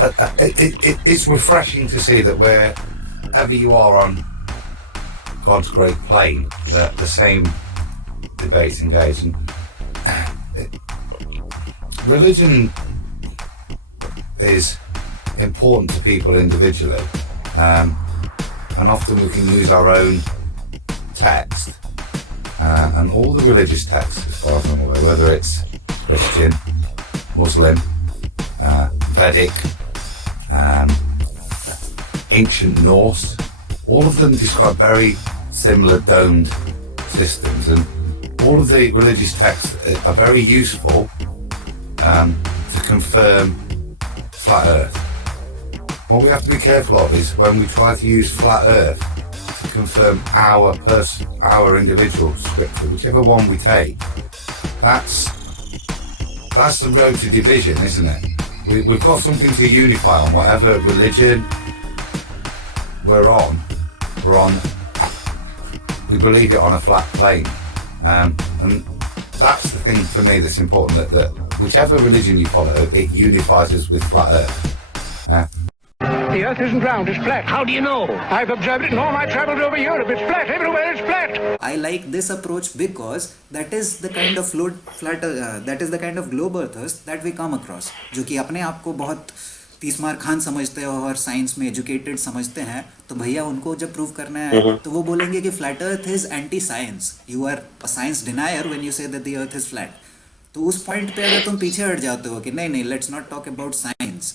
it's refreshing to see that wherever you are on God's great plane, that the same debates engage. And religion is important to people individually, and often we can use our own text and all the religious texts, as far as I'm aware, whether it's Christian, Muslim, Vedic, ancient Norse, all of them describe very similar domed systems, and all of the religious texts are very useful to confirm flat Earth. What we have to be careful of is when we try to use flat Earth to confirm our individual scripture, whichever one we take, that's the road to division, isn't it? We've got something to unify on, whatever religion we're on, we believe it on a flat plane. And that's the thing for me that's important, that whichever religion you follow, it unifies us with flat Earth. The Earth isn't round, it's flat. How do you know? I've observed it in all my travels over Europe. It's flat, everywhere it's flat. I like this approach because that is the kind of that is the kind of globe earthers that we come across, जो कि अपने आप को बहुत तीसमार खान समझते हो और science में एजुकेटेड समझते हैं, तो भैया उनको जब प्रूव करना है तो वो बोलेंगे कि flat earth is anti science, you are a science denier when you say that the earth is flat. तो उस पॉइंट पे अगर तुम पीछे हट जाते हो कि नहीं let's not talk about science,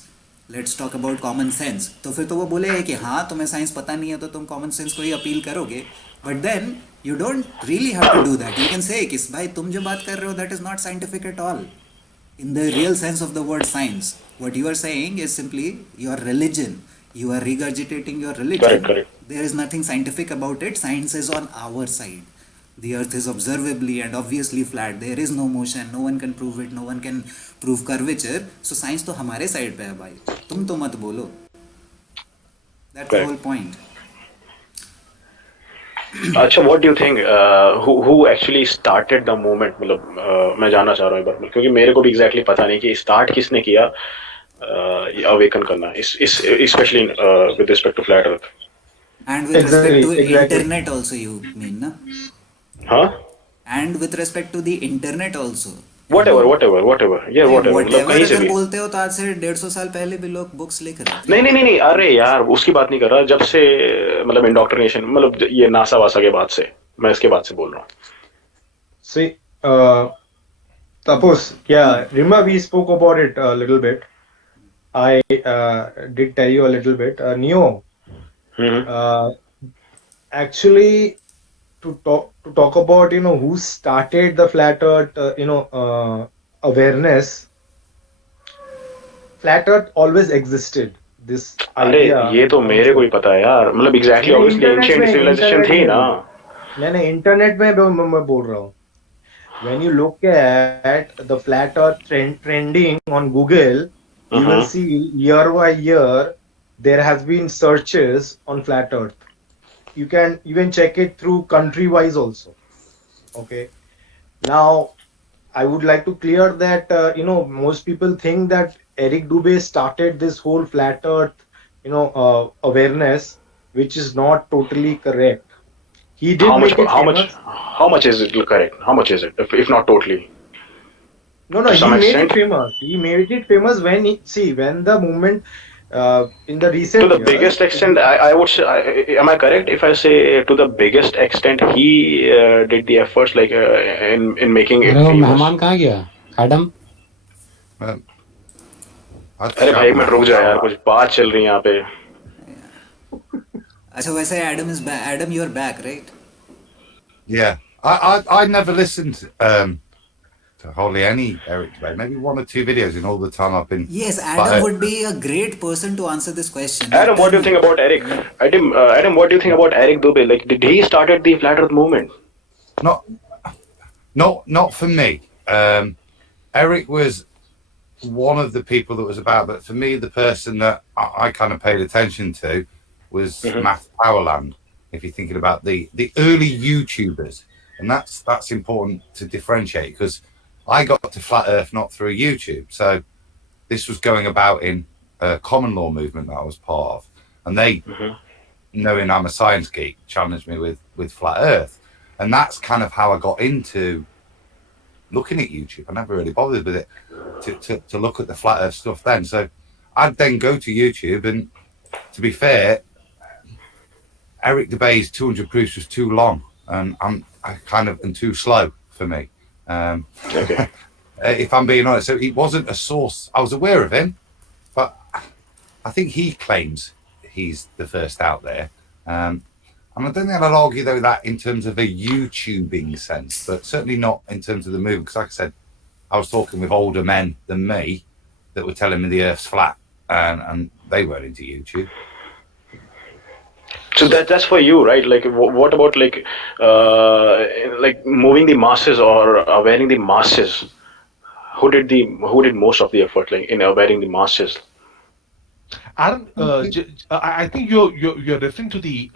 let's talk about common sense, तो फिर तो वो बोलेगा कि हाँ तुम्हें साइंस पता नहीं है तो तुम कॉमन सेंस को ही अपील करोगे. But then you don't really have to do that. You can say कि भाई तुम जो बात कर रहे हो that is not scientific at all in the real sense of the word science. What you are saying is simply your religion. You are regurgitating your religion. Correct. There is nothing scientific about it. Science is on our side. The earth is observably and obviously flat. There is no motion. No one can prove it. No one can prove curvature. So science तो हमारे side पे है भाई. तुम तो मत बोलो. That's the whole point. अच्छा, what do you think? Who actually started the movement? मतलब मैं जानना चाह रहा हूँ एक बार, क्योंकि मेरे को भी exactly पता नहीं कि start किसने किया awaken करना, especially with respect to flat earth. And with respect to internet also, you mean ना? हाँ? And with respect to the internet also. Whatever. Yeah, whatever. मतलब कहीं से भी. बोलते हो तो आज से 150 साल पहले भी लोग बुक्स लिख रहे थे. नहीं, अरे यार उसकी बात नहीं कर रहा. जब से मतलब इंडोक्ट्रिनेशन, मतलब ये नासा वासा के बाद से, मैं इसके बाद से बोल रहा हूँ. See, Tapos, remember we spoke about it a little bit. I did tell you a little bit. Neo, actually, to talk about who started the flat earth awareness. Flat earth always existed. This idea. अरे ये तो मेरे को ही पता है यार. मतलब exactly obviously ancient civilization थी ना. नहीं इंटरनेट में मैं बोल रहा हूँ. When you look at the flat earth trending on Google, you will see year by year there has been searches on flat earth. You can even check it through country wise also. Okay. Now, I would like to clear that most people think that Eric Dubay started this whole flat earth awareness, which is not totally correct. He did how much is it correct? How much is it, if not totally? No, he made it famous. He made it famous when the movement in the recent to the biggest extent, I would say, am I correct if I say to the biggest extent he did the efforts like in making it famous? मेहमान कहाँ गया? Adam? अरे भाई एक minute रुक जा यार, कुछ बात चल रही है यहाँ पे. अच्छा वैसे Adam is back. Adam, you're back, right? Yeah, I never listened to hardly any Eric debate. Maybe one or two videos in all the time I've been. Yes, Adam would be a great person to answer this question. Adam, what do you think about Eric? Adam, what do you think about Eric Dubay? Like, did he started the flat Earth movement? Not for me. Eric was one of the people that was about, but for me, the person that I kind of paid attention to was Matt Powerland. If you're thinking about the early YouTubers, and that's important to differentiate, because I got to flat Earth not through YouTube, so this was going about in common law movement that I was part of, and they, knowing I'm a science geek, challenged me with flat Earth, and that's kind of how I got into looking at YouTube. I never really bothered with it to look at the flat Earth stuff then. So I'd then go to YouTube, and to be fair, Eric Dubay's 200 proofs was too long, and I kind of am too slow for me. Okay. If I'm being honest, so it wasn't a source. I was aware of him, but I think he claims he's the first out there. And I don't think I'd argue though that in terms of a YouTubing sense, but certainly not in terms of the movement. Because like I said, I was talking with older men than me that were telling me the Earth's flat, and they weren't into YouTube. So that's for you, right? Like, what about like moving the masses or awareing the masses? Who did most of the effort, like in awareing the masses? Adam, I think you're referring to the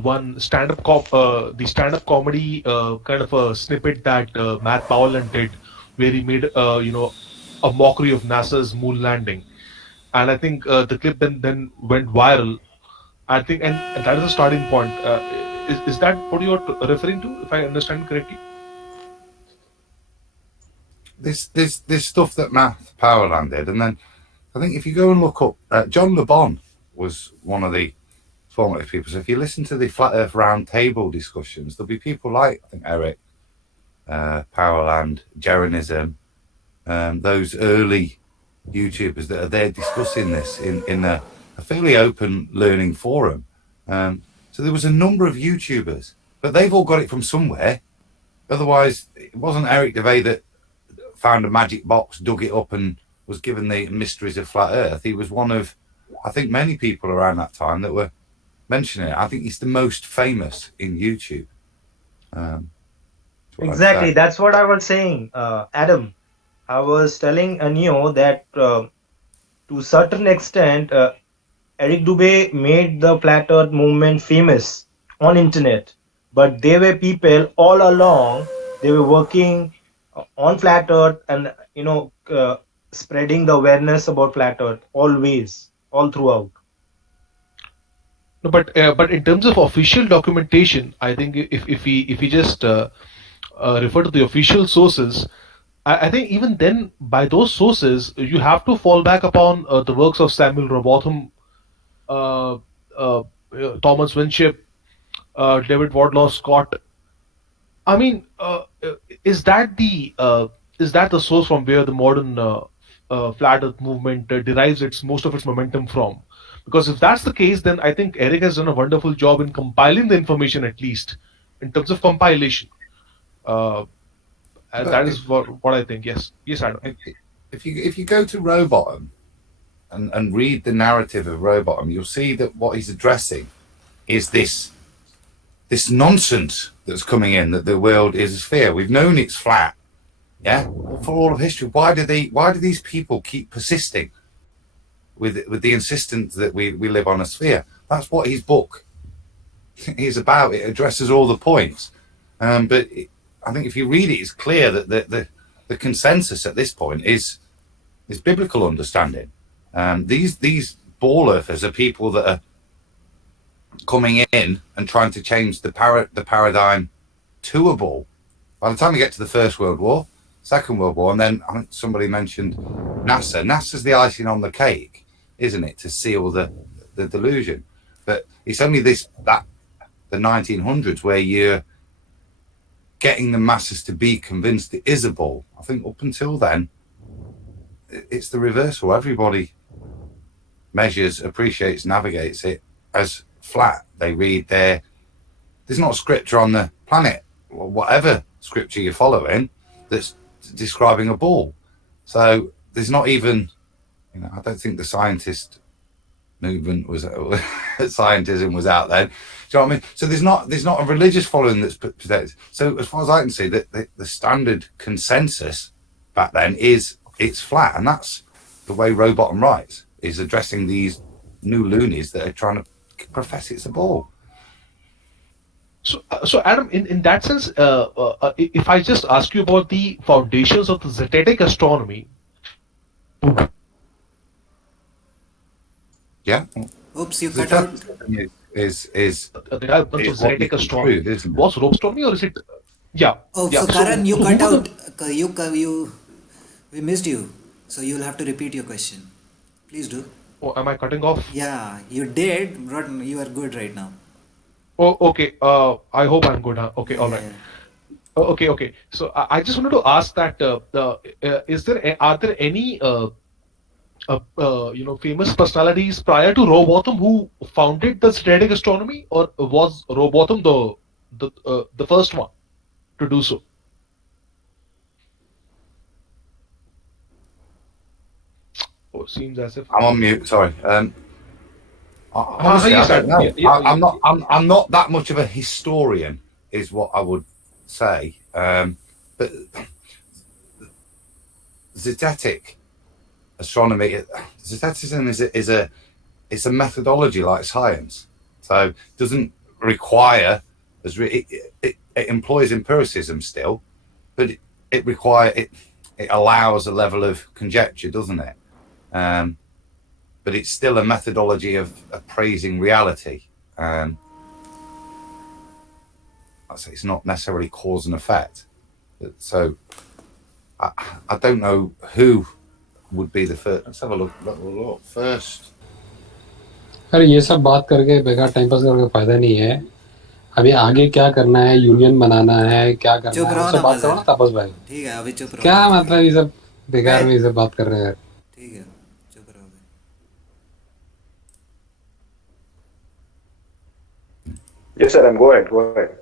one the stand-up comedy kind of a snippet that Matt Powell did, where he made a mockery of NASA's moon landing, and I think the clip then went viral. I think, and that is a starting point. Is that what you're referring to, if I understand correctly? This stuff that Matt Powerland did, and then I think if you go and look up, John LeBon was one of the formative people. So if you listen to the Flat Earth Round Table discussions, there'll be people like, I think, Eric, Powerland, Jeranism, those early YouTubers that are there discussing this in a fairly open learning forum. So there was a number of YouTubers, but they've all got it from somewhere. Otherwise, it wasn't Eric Dubay that found a magic box, dug it up, and was given the mysteries of flat Earth. He was one of, I think, many people around that time that were mentioning it. I think he's the most famous in YouTube. Exactly, that's what I was saying, Adam. I was telling Anio that to a certain extent, Eric Dubay made the flat Earth movement famous on internet, but there were people all along. They were working on flat Earth and spreading the awareness about flat Earth always, all throughout. No, but in terms of official documentation, I think if we just refer to the official sources, I think even then, by those sources, you have to fall back upon the works of Samuel Robotham, Thomas Winship, David Wardlaw Scott. I mean, is that the source from where the modern flat Earth movement derives most of its momentum from? Because if that's the case, then I think Eric has done a wonderful job in compiling the information, at least in terms of compilation. That is what I think. Yes, Adam. If you go to Robotham and read the narrative of Robotham, you'll see that what he's addressing is this nonsense that's coming in, that the world is a sphere. We've known it's flat, yeah, for all of history. Why do these people keep persisting with the insistence that we live on a sphere? That's what his book is about. It addresses all the points, but I think if you read it, it's clear that the consensus at this point is biblical understanding. These ball earthers are people that are coming in and trying to change the paradigm to a ball. By the time we get to the First World War, Second World War, and then I think somebody mentioned NASA. NASA's the icing on the cake, isn't it, to seal the delusion? But it's only the 1900s where you're getting the masses to be convinced it is a ball. I think up until then, it's the reversal. Everybody measures, appreciates, navigates it as flat. They read there's not scripture on the planet, or whatever scripture you're following, that's describing a ball. So there's not even, I don't think the scientist movement was scientism was out then. Do you know what I mean? So there's not a religious following that's protected. So as far as I can see, the standard consensus back then is it's flat, and that's the way Robotham writes, is addressing these new loonies that are trying to profess it's a ball. So Adam, in that sense, if I just ask you about the foundations of the zetetic astronomy, Yeah. Oops, you The cut out. Saturnism is There are a bunch of is what you genetic can astronomy. prove, isn't it? Was rope astronomy, or is it? Yeah, Oh, yeah. so Karan, you So cut who were out. the? We missed you. So you'll have to repeat your question. Please do. Oh, am I cutting off? Yeah, you did, but you are good right now. Oh, okay. I hope I'm good. Huh? Okay, Yeah, all yeah, right. yeah. Okay. So I just wanted to ask that are there any famous personalities prior to Rowbotham who founded the static astronomy, or was Rowbotham the first one to do so? Oh, seems as if. I'm on mute. Sorry. Honestly, I Yes, don't Adam. know. Yeah, yeah, yeah. I'm not that much of a historian, is what I would say. But zetetic astronomy, zetetism it's a methodology like science, so it doesn't require it employs empiricism still, but it allows a level of conjecture, doesn't it? But it's still a methodology of appraising reality. I'd say it's not necessarily cause and effect. So I don't know who would be the first. Let's have a look. First. अरे ये सब बात करके बेकार time pass करके फायदा नहीं है। अभी आगे क्या करना है, यूनियन बनाना है, क्या करना चुप है, रहो वो ना सब बात मजहर। करो ना तापस भाई। ठीक है, अभी चुप रहो। क्या मतलब ये सब बेकार में ये सब बात कर रहे हैं। ठीक है, चुप रहो भाई। Yes, Adam, go ahead.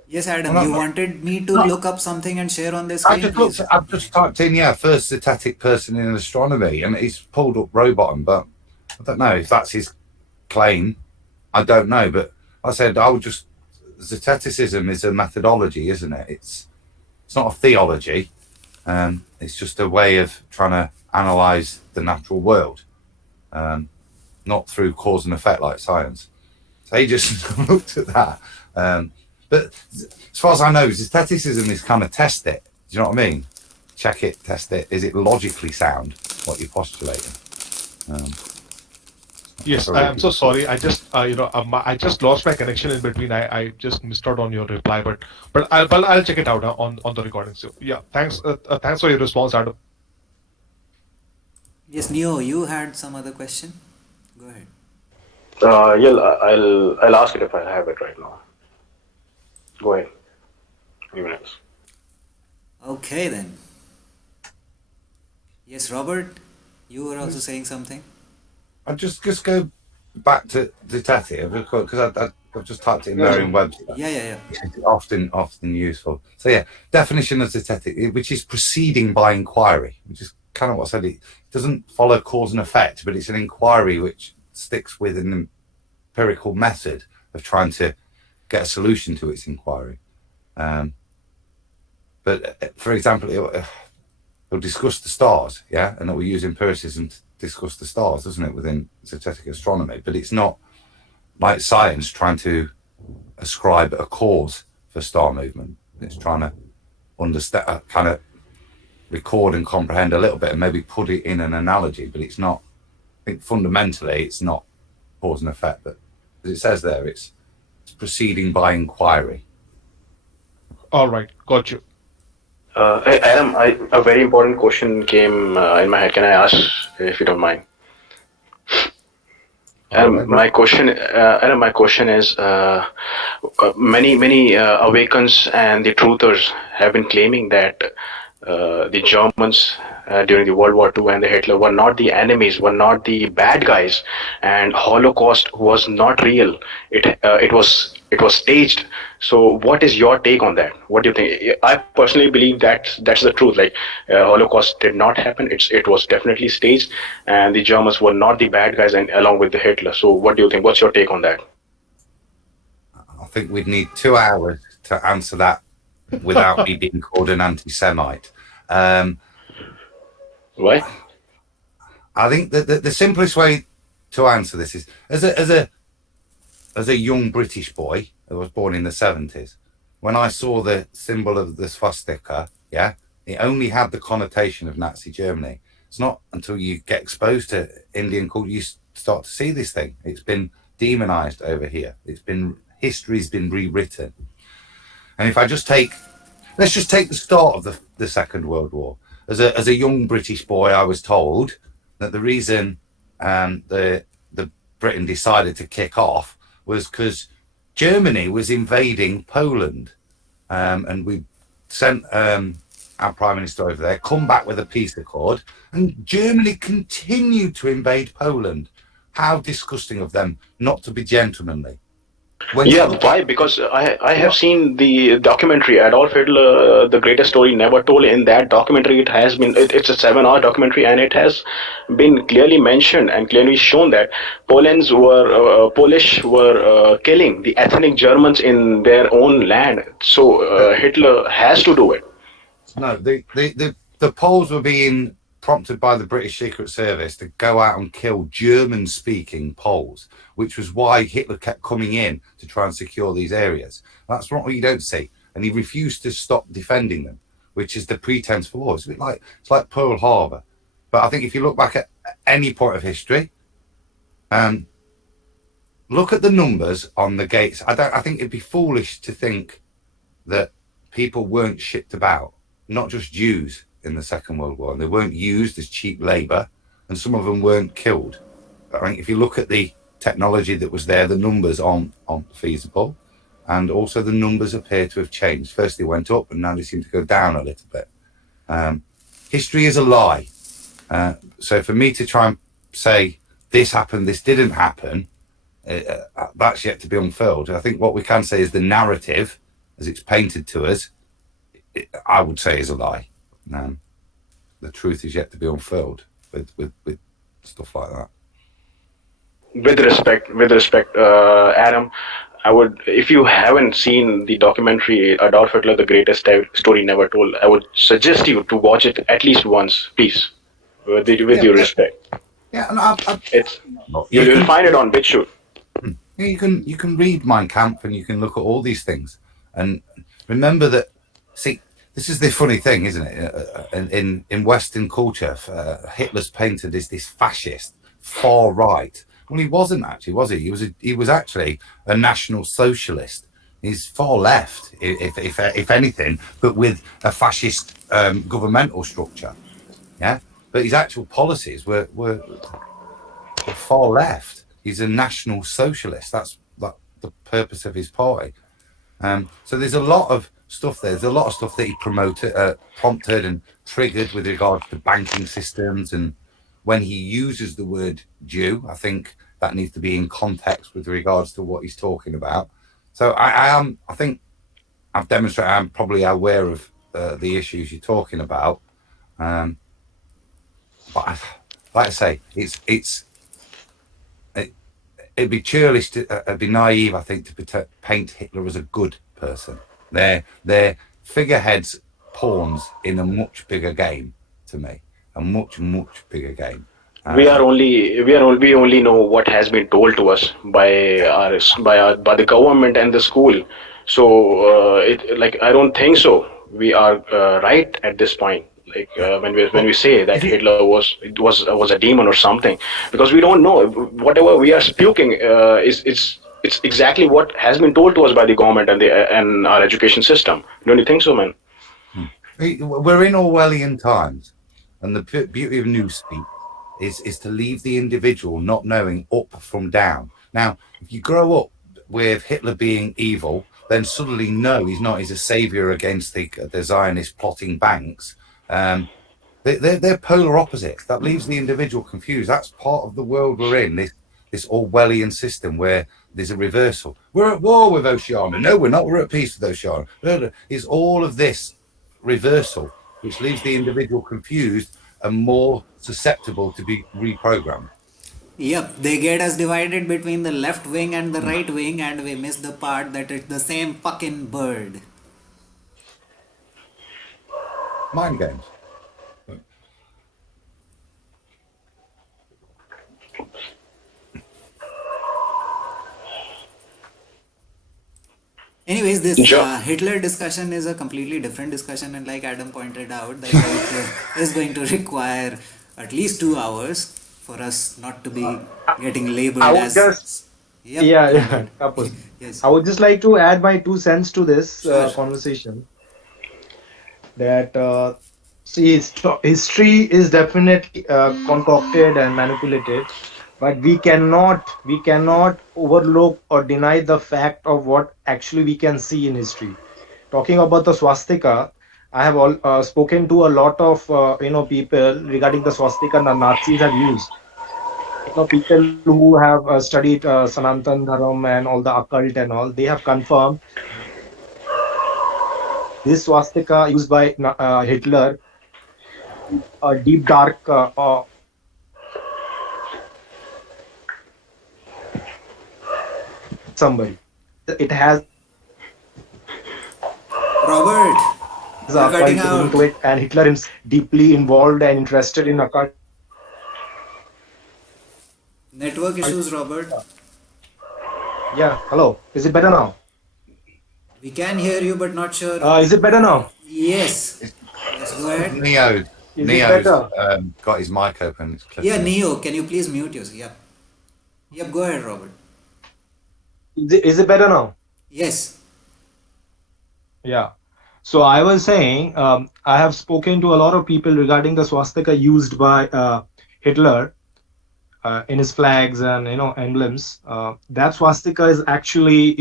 Yes, Adam, No, you no. wanted me to look up something and share on the I screen, just please? I've just typed in first zetetic person in astronomy, and he's pulled up Rowbotham, but I don't know if that's his claim. I don't know, but I said I would just zeteticism is a methodology, isn't it? It's not a theology. It's just a way of trying to analyze the natural world, not through cause and effect like science. So he just looked at that. But as far as I know, zeticism is kind of test it. Do you know what I mean? Check it, test it. Is it logically sound, what you're postulating? Yes, I'm so sorry. I just I just lost my connection in between. I just missed out on your reply, but I'll check it out on the recording. So yeah, thanks for your response, Adam. Yes, Neo, you had some other question? Go ahead. I'll ask it if I have it right now. Go ahead. Few minutes. Okay then. Yes, Robert, you were also saying something? I'll just go back to zetetic because I've just typed it in Merriam-Webster. Yeah. It's often useful. So yeah, definition of zetetic, which is proceeding by inquiry, which is kind of what I said. It doesn't follow cause and effect, but it's an inquiry which sticks with an empirical method of trying to get a solution to its inquiry. But for example, it'll discuss the stars, yeah, and it will use empiricism to discuss the stars, doesn't it, within zetetic astronomy? But it's not like science trying to ascribe a cause for star movement. It's trying to understand, kind of record and comprehend a little bit and maybe put it in an analogy, but it's not, I think fundamentally it's not cause and effect, but as it says there, it's proceeding by inquiry. All right, got you. Adam, a very important question came in my head. Can I ask if you don't mind? My question is, many awakens and the truthers have been claiming that the Germans during the World War II and the Hitler were not the enemies, were not the bad guys, and Holocaust was not real. It was staged. So, what is your take on that? What do you think? I personally believe that that's the truth. Like Holocaust did not happen. It was definitely staged, and the Germans were not the bad guys, and along with the Hitler. So, what do you think? What's your take on that? I think we'd need 2 hours to answer that without me being called an anti-Semite. Why? I think that the simplest way to answer this is as a young British boy who was born in the 70s, when I saw the symbol of the swastika, yeah, it only had the connotation of Nazi Germany. It's not until you get exposed to Indian culture, you start to see this thing. It's been demonized over here. History's been rewritten. And if let's just take the start of the Second World War. As a young British boy, I was told that the reason the Britain decided to kick off was because Germany was invading Poland, and we sent our Prime Minister over there, come back with a peace accord, and Germany continued to invade Poland. How disgusting of them not to be gentlemanly. Why? Because I have seen the documentary Adolf Hitler, the greatest story never told. In that documentary, it's a 7-hour documentary, and it has been clearly mentioned and clearly shown that Polish were killing the ethnic Germans in their own land. So Hitler has to do it. No, the Poles were being prompted by the British Secret Service to go out and kill German-speaking Poles, which was why Hitler kept coming in to try and secure these areas. That's not what you don't see. And he refused to stop defending them, which is the pretense for war. It's like Pearl Harbor. But I think if you look back at any point of history, look at the numbers on the gates. I think it'd be foolish to think that people weren't shipped about, not just Jews in the Second World War, and they weren't used as cheap labor, and some of them weren't killed. I think if you look at the technology that was there, the numbers aren't feasible, and also the numbers appear to have changed. First they went up, and now they seem to go down a little bit. History is a lie. So for me to try and say this happened, this didn't happen, that's yet to be unfurled. I think what we can say is the narrative, as it's painted to us, I would say is a lie. The truth is yet to be unfurled with stuff like that. With respect, Adam, I would, if you haven't seen the documentary Adolf Hitler, the greatest story never told, I would suggest you to watch it at least once, please, with your respect. Yeah, and you'll find it on BitChute. Yeah, you can read Mein Kampf, and you can look at all these things, and remember that. See, this is the funny thing, isn't it? In Western culture, Hitler's painted as this fascist, far right. Well, he wasn't actually, was he? He was actually a national socialist. He's far left, if anything, but with a fascist governmental structure. Yeah, but his actual policies were far left. He's a national socialist. That's the purpose of his party. So there's a lot of stuff there. There's a lot of stuff that he prompted and triggered with regards to banking systems. And when he uses the word Jew, I think that needs to be in context with regards to what he's talking about. So I think I've demonstrated I'm probably aware of the issues you're talking about. But like I say, it'd be churlish, it'd be naive, I think, to paint Hitler as a good person. They're figureheads, pawns in a much bigger game to me, a much bigger game. We only know what has been told to us by the government and the school. So I don't think so. We are right at this point. When we say that Hitler was a demon or something, because we don't know. Whatever we are speaking it's exactly what has been told to us by the government and our education system. Don't you think so, man? We're in Orwellian times, and the beauty of newspeak is to leave the individual not knowing up from down. Now, if you grow up with Hitler being evil, then suddenly he's a savior against the Zionist plotting banks. They're polar opposites. That leaves the individual confused. That's part of the world we're in, this Orwellian system where there's a reversal. We're at war with Oceania. No, we're not. We're at peace with Oceania. It's all of this reversal, which leaves the individual confused and more susceptible to be reprogrammed. Yep, they get us divided between the left wing and the right wing, and we miss the part that it's the same fucking bird. Mind games. Anyways, this Hitler discussion is a completely different discussion, and like Adam pointed out, that it is going to require at least 2 hours for us not to be getting labeled I would as. just Yep, yeah, Robert. Kapil. Yes. I would just like to add my 2 cents to this Sure. conversation. That see, history is definitely concocted and manipulated, but we cannot overlook or deny the fact of what actually we can see in history. Talking about the swastika, I have spoken to a lot of people regarding the swastika the Nazis have used. People who have studied Sanatan Dharam and all the occult and all, they have confirmed this swastika used by Hitler, a deep dark somebody. It has Robert, you're occult cutting into out. it, and Hitler himself deeply involved and interested in occult. Network issues, Robert. Yeah, hello. Is it better now? We can hear you, but not sure. Is it better now? Yes. Yes, go ahead. Is it Neo's better? got his mic open. It's Yeah, clicking. Neo, can you please mute yourself? Yep. Yep, go ahead, Robert. Is it better now? Yes. Yeah. So I was saying, I have spoken to a lot of people regarding the swastika used by Hitler in his flags and emblems. That swastika is actually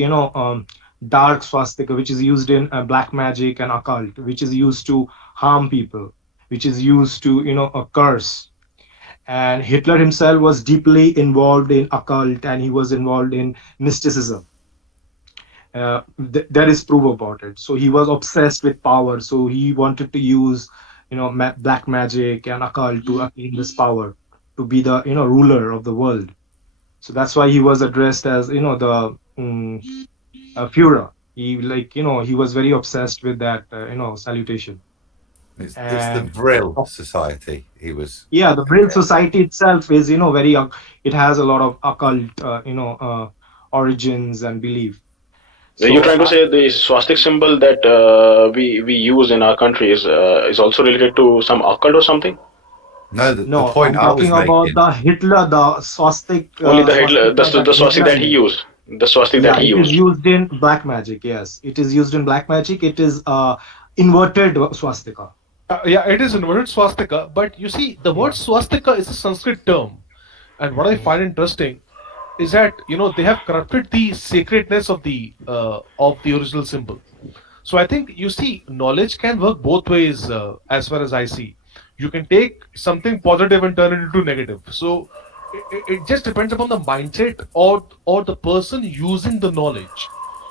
dark swastika, which is used in black magic and occult, which is used to harm people, which is used to a curse. And Hitler himself was deeply involved in occult, and he was involved in mysticism. There is proof about it. So he was obsessed with power. So he wanted to use black magic and occult to attain this power, to be the ruler of the world. So that's why he was addressed as the Führer. He was very obsessed with that salutation. It's the And Brill Society. He was. yeah, the Brill Society itself is very it has a lot of occult origins and belief. So you're trying to say the swastic symbol that we use in our country is also related to some occult or something? No, the No, point I'm I was talking about making. the Hitler, the swastik. Only the Hitler, swastika the swastik Hitler that he used. used, the swastik Yeah, that he it is used. used in black magic. Yes, it is used in black magic. It is inverted swastika. Yeah, it is inverted swastika, but you see, the word swastika is a Sanskrit term, and what I find interesting is that they have corrupted the sacredness of the original symbol. So I think you see, knowledge can work both ways, as far as I see. You can take something positive and turn it into negative. So it just depends upon the mindset or the person using the knowledge.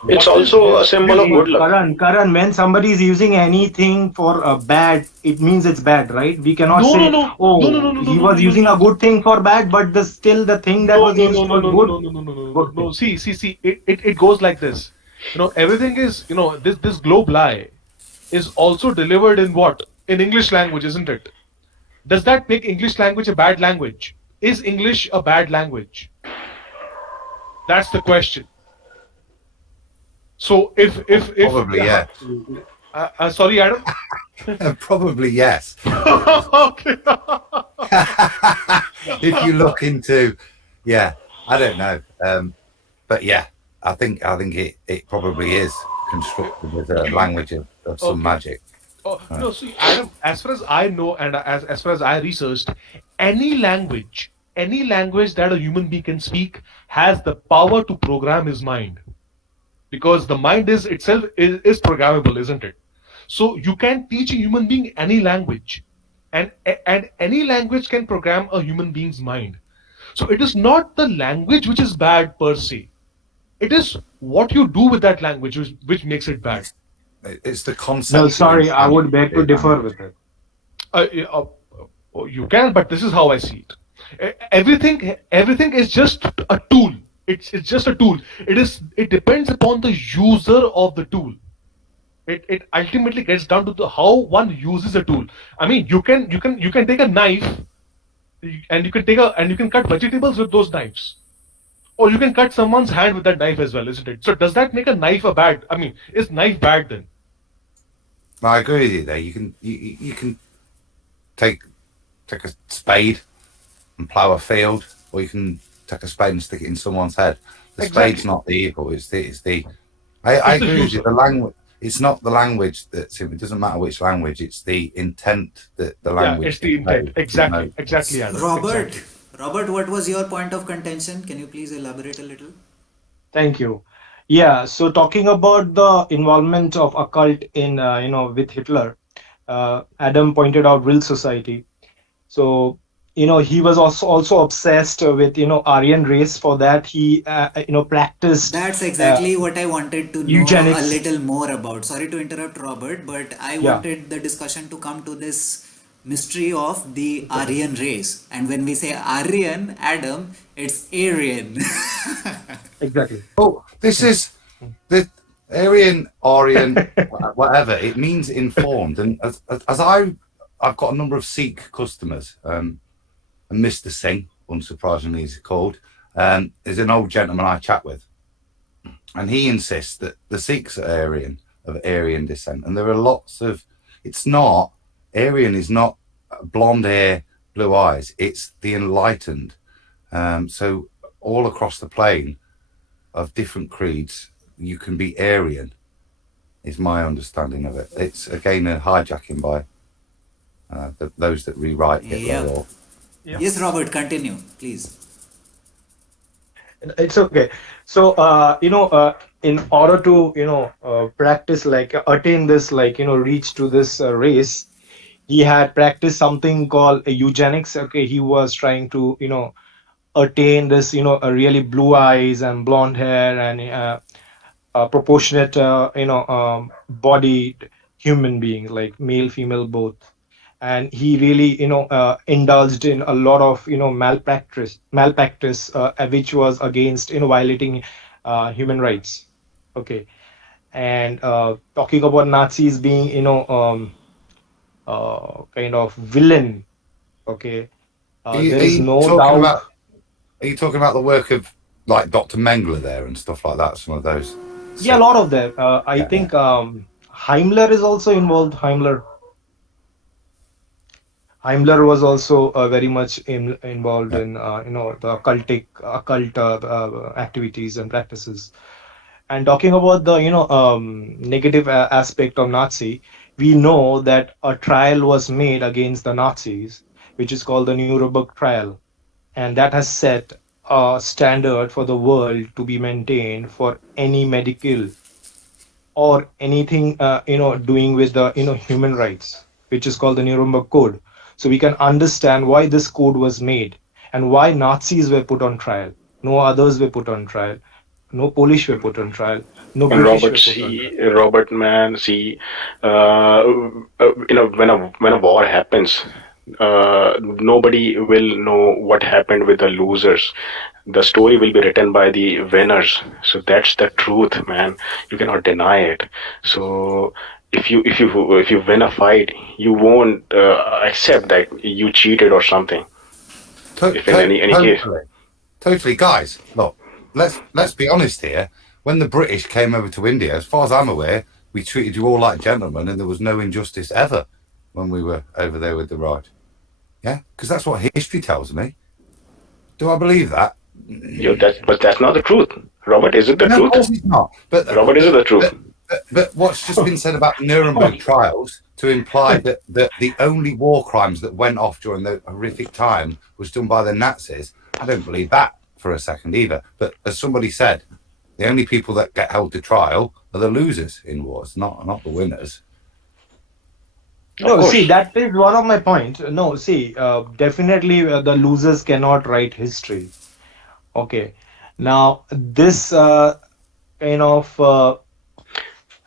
It's What is also a his symbol of belief? good luck. Karan, when somebody is using anything for bad, it means it's bad, right? We cannot No, no, say, no, no, no, oh, no, no, he no, no, was no, using a no. good thing for bad, but still the thing that No, was no, used no, no, for no, no, good, no, no, no, no, no, good no. thing. See. It goes like this. Everything is, this globe lie is also delivered in what? In English language, isn't it? Does that make English language a bad language? Is English a bad language? That's the question. So if Probably yes. sorry, Adam. Probably yes. Okay. If you look into, yeah, I don't know, but yeah, I think it probably is constructed as a language of some Okay. magic. Oh, no, see, Adam, as far as I know and as far as I researched, any language that a human being can speak has the power to program his mind. Because the mind is itself is programmable, isn't it? So you can teach a human being any language, and any language can program a human being's mind. So it is not the language which is bad per se. It is what you do with that language which makes it bad. It's the No, concept. sorry, I would beg to differ with it. Yeah, you can, but this is how I see it. Everything is just a tool. It's just a tool. It depends upon the user of the tool. It ultimately gets down to how one uses a tool. I mean, you can take a knife and you can cut vegetables with those knives, or you can cut someone's hand with that knife as well, isn't it? So does that make a knife a bad? I mean, is knife bad then? I agree with you there. You can take a spade and plough a field, or you can take a spade and stick it in someone's head. The spade's not the evil. It's the. I It's the agree with you. user. The language. It's not the language that's. It doesn't matter which language. It's the intent that the Yeah, language. it's the intent. conveys. Exactly, Adam. Robert, Exactly. Robert, what was your point of contention? Can you please elaborate a little? Thank you. Yeah, so talking about the involvement of occult in, with Hitler, Adam pointed out Will Society. So, he was also obsessed with, Aryan race. For that, he, practiced That's exactly what I wanted to know a eugenics. little more about. Sorry to interrupt, Robert, but I Yeah, wanted the discussion to come to this mystery of the Aryan race. And when we say Aryan, Adam, it's Aryan. exactly. Oh, this is the Aryan, whatever. It means informed, and as I've got a number of Sikh customers, and Mr. Singh, unsurprisingly, he's called, is an old gentleman I chat with, and he insists that the Sikhs are of Aryan descent, and there are lots of. It's not Aryan is not blonde hair, blue eyes. It's the enlightened. So all across the plane of different creeds, you can be Aryan, is my understanding of it. It's again a hijacking by those that rewrite Hitler. Yep. Or Yes, Robert, continue, please. It's okay. So, in order to, practice, like, attain this, like, reach to this race, he had practiced something called eugenics. Okay, he was trying to, attain this, a really blue eyes and blonde hair and proportionate, body human being, like male, female, both. And he really, indulged in a lot of, malpractice, which was against, violating human rights. Okay, and talking about Nazis being, kind of villain. Okay, are you, there are is you no talking doubt. about? Are you talking about the work of like Dr. Mengele there and stuff like that? Some of those. Yeah, a lot of them. I Yeah, think Heimler is also involved. Heimler was also very much involved yeah. in the occult activities and practices. And talking about the negative aspect of Nazi, we know that a trial was made against the Nazis, which is called the Nuremberg trial, and that has set a standard for the world to be maintained for any medical or anything doing with the human rights, which is called the Nuremberg Code. So we can understand why this code was made and why Nazis were put on trial. No others were put on trial. No Polish were put on trial. No And British were put on trial. Robert, man, when a war happens, nobody will know what happened with the losers. The story will be written by the winners. So that's the truth, man. You cannot deny it. So if you win a fight, you won't accept that you cheated or something. If in any case. Totally, guys. Look, let's be honest here. When the British came over to India, as far as I'm aware, we treated you all like gentlemen, and there was no injustice ever when we were over there with the right. Yeah, because that's what history tells me. Do I believe that? But that's not the truth. Robert, is it the No, truth? of course it's not. Robert, is it the truth? But what's just been said about the Nuremberg trials to imply that the only war crimes that went off during the horrific time was done by the Nazis, I don't believe that for a second either. But as somebody said, the only people that get held to trial are the losers in wars, not the winners. No, see, that is one of my points. No, see, definitely the losers cannot write history. Okay, now this kind of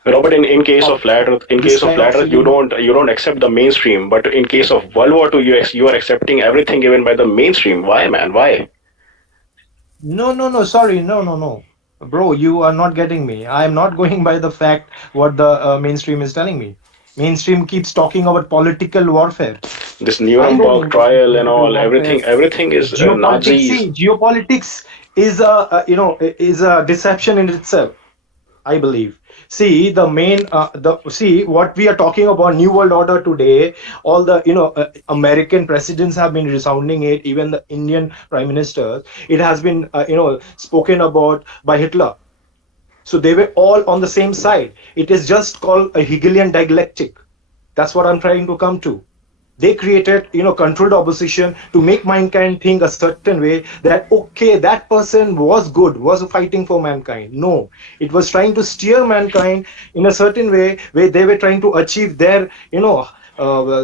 Robert, in case of flat Earth, you don't accept the mainstream. But in case of World War II, you are accepting everything given by the mainstream. Why, man? Why? No, sorry, no, bro, you are not getting me. I am not going by the fact what the mainstream is telling me. Mainstream keeps talking about political warfare. This I don't Nuremberg know about trial and political all, warfare. everything is Geopolitics. Nazis. See, geopolitics is a is a deception in itself. I believe. See, the main, see what we are talking about, New World Order today. All the American presidents have been resounding it. Even the Indian prime ministers. It has been spoken about by Hitler. So they were all on the same side. It is just called a Hegelian dialectic. That's what I'm trying to come to. They created controlled opposition to make mankind think a certain way, that okay, that person was good, was fighting for mankind. No, it was trying to steer mankind in a certain way where they were trying to achieve their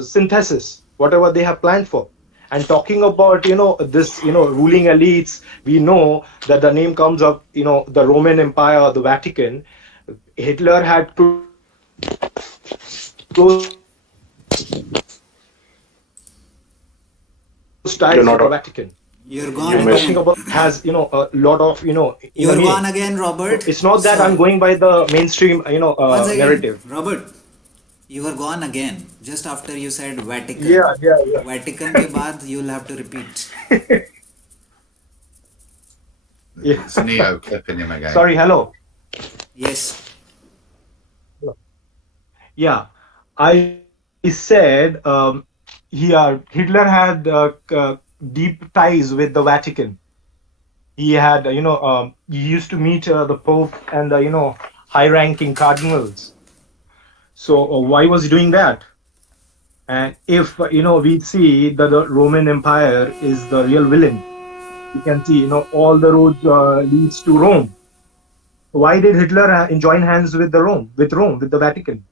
synthesis, whatever they have planned for. And talking about this ruling elites, we know that the name comes up, the Roman Empire, the Vatican. Hitler had close ties with the Vatican. You're not. You're I'm gone You talking missed. again. about has a lot of inner You're gone meaning. again, So Robert. it's not that I'm Sorry. going by the mainstream Once again, narrative. Robert, you were gone again just after you said Yeah, Vatican. yeah, Vatican के बाद you'll have to repeat. yeah. It's Yeah. Neo clipping him again. Sorry, hello. Yes. Yeah, I said Hitler had deep ties with the Vatican. He had he used to meet the Pope and the high-ranking cardinals. So why was he doing that? And if we see that the Roman Empire is the real villain, you can see all the roads leads to Rome. Why did Hitler join hands with Rome, with the Vatican?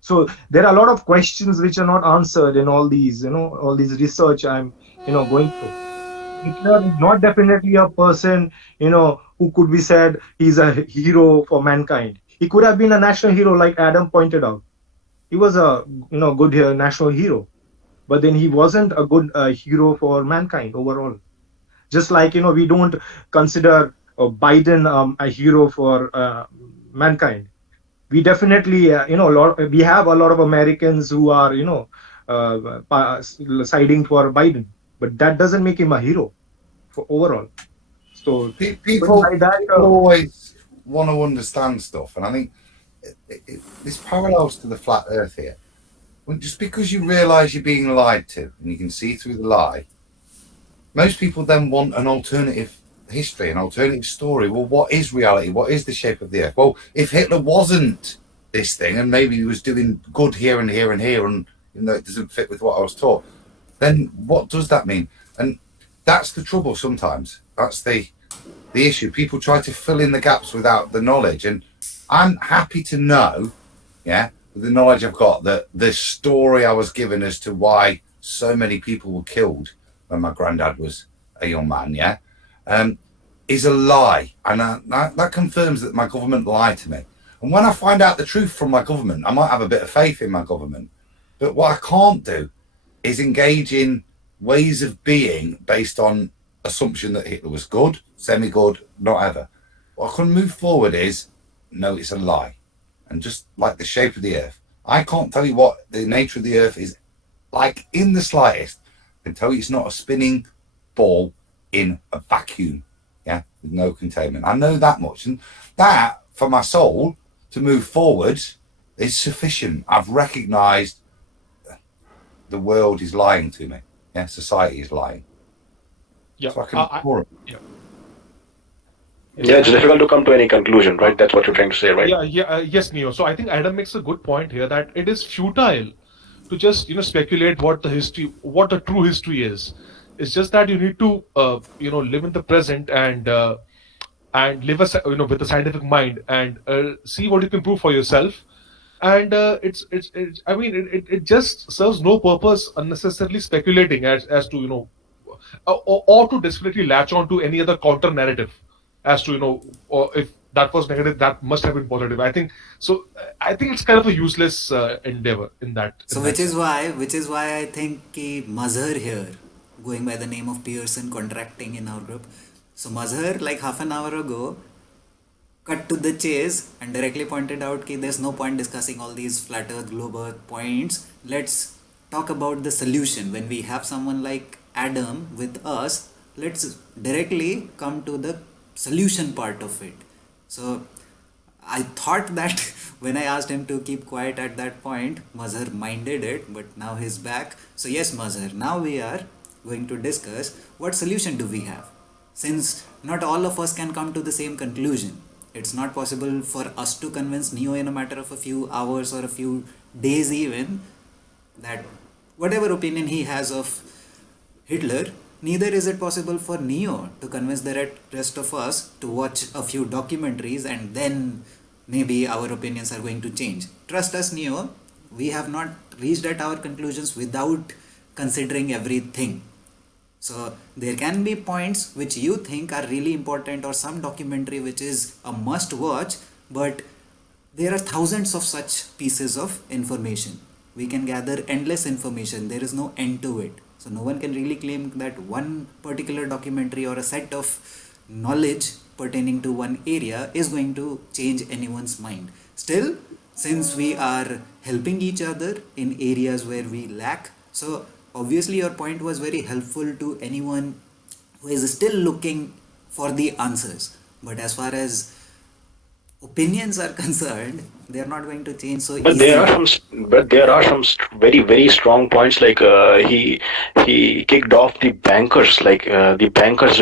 So there are a lot of questions which are not answered in all these research I'm going through. Hitler is not definitely a person who could be said he's a hero for mankind. He could have been a national hero, like Adam pointed out. He was a good national hero, but then he wasn't a good hero for mankind overall. Just like we don't consider Biden a hero for mankind. We definitely we have a lot of Americans who are siding for Biden, but that doesn't make him a hero for overall. So going People, by that, people always want to understand stuff, and I think this parallels to the flat Earth here. Well, just because you realise you're being lied to and you can see through the lie, most people then want an alternative history, an alternative story. Well, what is reality? What is the shape of the Earth? Well, if Hitler wasn't this thing and maybe he was doing good here and here and here, and it doesn't fit with what I was taught, then what does that mean? And that's the trouble sometimes. That's the issue. People try to fill in the gaps without the knowledge. And I'm happy to know, with the knowledge I've got, that the story I was given as to why so many people were killed when my granddad was a young man, is a lie. And that confirms that my government lied to me. And when I find out the truth from my government, I might have a bit of faith in my government. But what I can't do is engage in ways of being based on assumption that Hitler was good, semi-good, not ever. What I can move forward is, no, it's a lie. And just like the shape of the Earth, I can't tell you what the nature of the Earth is like in the slightest. I can tell you it's not a spinning ball in a vacuum, with no containment. I know that much. And that, for my soul, to move forward is sufficient. I've recognised the world is lying to me. Society is lying. Yeah. So I can ignore it. Yeah. Yeah, it's difficult to come to any conclusion, right? That's what you're trying to say, right? Yes, Neo. So I think Adam makes a good point here that it is futile to just speculate what the true history is. It's just that you need to live in the present and live with a scientific mind and see what you can prove for yourself. And it just serves no purpose unnecessarily speculating as to or to desperately latch on to any other counter narrative as to or if that was negative, that must have been positive. I think so. I think it's kind of a useless endeavor in that. So which is why I think कि Mazhar here, going by the name of Pearson, contracting in our group. So Mazhar, like half an hour ago, cut to the chase and directly pointed out that there's no point discussing all these flat earth, globe earth points. Let's talk about the solution. When we have someone like Adam with us, let's directly come to the solution part of it. So I thought that when I asked him to keep quiet at that point, Mazhar minded it, but now he's back. So yes, Mazhar, now we are going to discuss what solution do we have. Since not all of us can come to the same conclusion. It's not possible for us to convince Neo in a matter of a few hours or a few days even that whatever opinion he has of Hitler, neither is it possible for Neo to convince the rest of us to watch a few documentaries and then maybe our opinions are going to change. Trust us, Neo, we have not reached at our conclusions without considering everything. So there can be points which you think are really important or some documentary which is a must watch, but there are thousands of such pieces of information. We can gather endless information. There is no end to it. So no one can really claim that one particular documentary or a set of knowledge pertaining to one area is going to change anyone's mind. Still, since we are helping each other in areas where we lack, so obviously your point was very helpful to anyone who is still looking for the answers. But as far as opinions are concerned, they are not going to change so But there are easily. very very strong points. Like he kicked off the bankers, like the bankers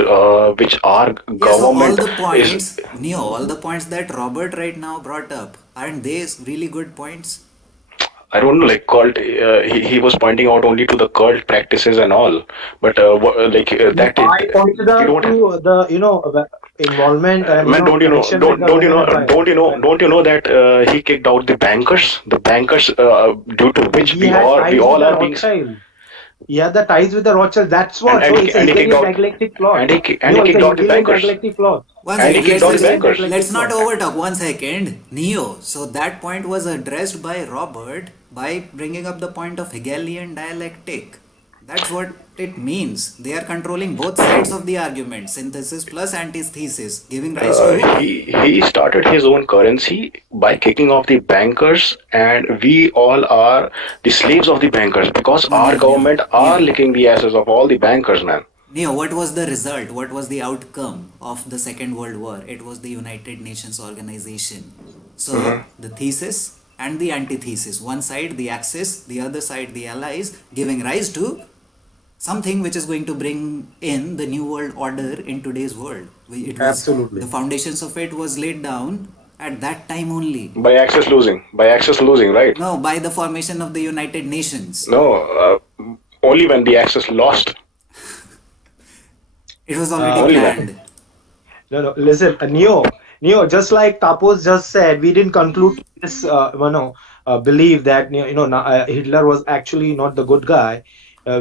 which our Yeah, so all government the is. points, Neo, all the points that Robert right now brought up, aren't they really good points? I don't know, like cult. He was pointing out only to the cult practices and all, but No, that I pointed we out don't have. to the involvement and Man, don't you know? connection with the Don't you Roman know? Empire. Don't you know that he kicked out the bankers due to So which he had we ties with all the are being Rothschild. He had the ties with the Rothschild. That's and what. So it's a and he kicked Hegelian out dialectic plot. and he No, it's a kicked out the Hegelian bankers dialectic plot. One and he second, It's a kicked let's out the just Hegelian bankers. let's dialectic not plot. overtalk. 1 second, Neo. So that point was addressed by Robert by bringing up the point of Hegelian dialectic. That's what it means. They are controlling both sides of the argument, synthesis plus antithesis, giving rise to He started his own currency by kicking off the bankers, and we all are the slaves of the bankers because no our Neo, Neo, government are Neo. licking the asses of all the bankers, man. Neo, what was the result? What was the outcome of the Second World War? It was the United Nations Organization. So, Hmm. the thesis and the antithesis. One side, the Axis, the other side, the Allies, giving rise to something which is going to bring in the New World Order in today's world. It was the Absolutely. foundations of it was laid down at that time only. By access losing, right? No, by the formation of the United Nations. No, only when the access lost. It was already Uh, Only when. planned. no, listen, Neo, just like Tapos just said, we didn't conclude this, believe that, Hitler was actually not the good guy.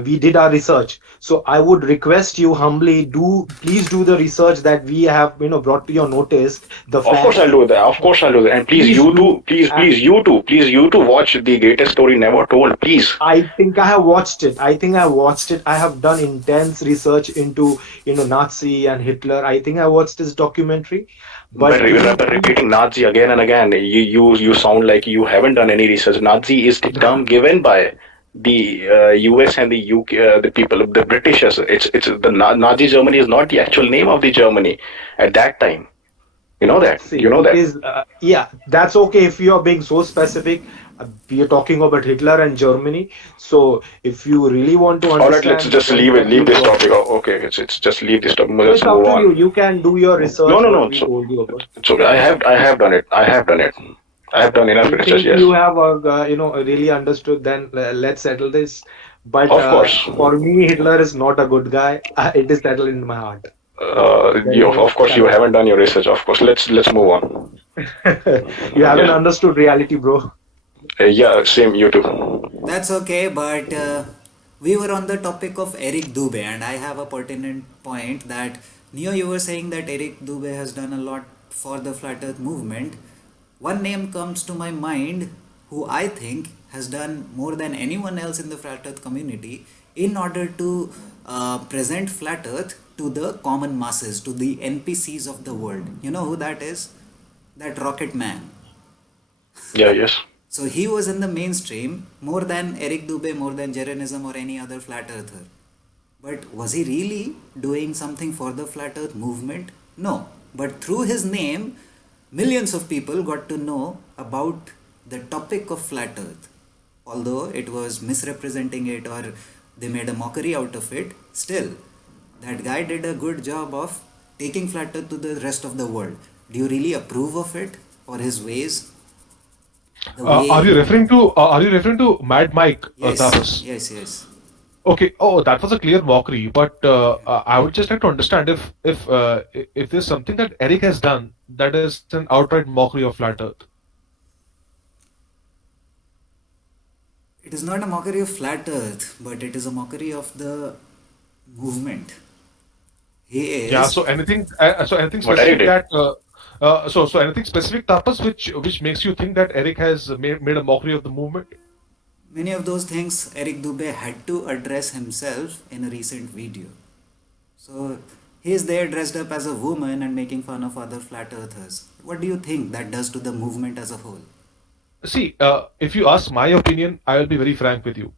We did our research. So I would request you humbly, please do the research that we have, brought to your notice, the Of course facts. I'll do that. Of course I'll do that. And please Please you do. too, please you too watch the greatest story never told. Please. I think I have watched it. I think I watched it. I have done intense research into, Nazi and Hitler. I think I watched this documentary. But But repeating Nazi again and again, you sound like you haven't done any research. Nazi is the term given by the US and the UK, the people, the Britishers. It's the Nazi Germany is not the actual name of the Germany at that time. You know that. see, You know it that. is, yeah, that's okay if you are being so specific. We are talking about Hitler and Germany. So if you really want to All right, let's understand, just then leave it. Leave please this watch topic. it. Oh, okay, it's just leave this topic. So Let's it's up move to you. on. You can do your No, research, no, what no. we told you about. So I have done it. I have done it. I have done enough You research. think Yes, you have, really understood, then let's settle this. But of course. for me, Hitler is not a good guy. It is settled in my heart. There is no Of course, you challenge. haven't done your research. Of course, let's move on. You haven't Yeah, understood reality, bro. yeah. Same. You too. That's okay, but we were on the topic of Eric Dubé, and I have a pertinent point that Neo, you were saying that Eric Dubé has done a lot for the Flat Earth movement. One name comes to my mind who I think has done more than anyone else in the Flat Earth community in order to present Flat Earth to the common masses, to the NPCs of the world. You know who that is? That Rocket Man. Yeah. Yes. So he was in the mainstream more than Eric Dubé, more than Jeranism or any other flat earther. But was he really doing something for the flat earth movement? No. But through his name, millions of people got to know about the topic of flat earth. Although it was misrepresenting it or they made a mockery out of it, still, that guy did a good job of taking flat earth to the rest of the world. Do you really approve of it or his ways? The way. Are you referring to Mad Mike Tapas? Yes. Okay. Oh, that was a clear mockery. But I would just like to understand if there's something that Eric has done that is an outright mockery of flat Earth. It is not a mockery of flat earth, but it is a mockery of the movement. He is. Yeah. So anything What Eric specific did. that so anything specific, Tapas, which makes you think that Eric has made a mockery of the movement? Many of those things Eric Dubay had to address himself in a recent video. So he is there dressed up as a woman and making fun of other flat earthers. What do you think that does to the movement as a whole? See, if you ask my opinion, I will be very frank with you.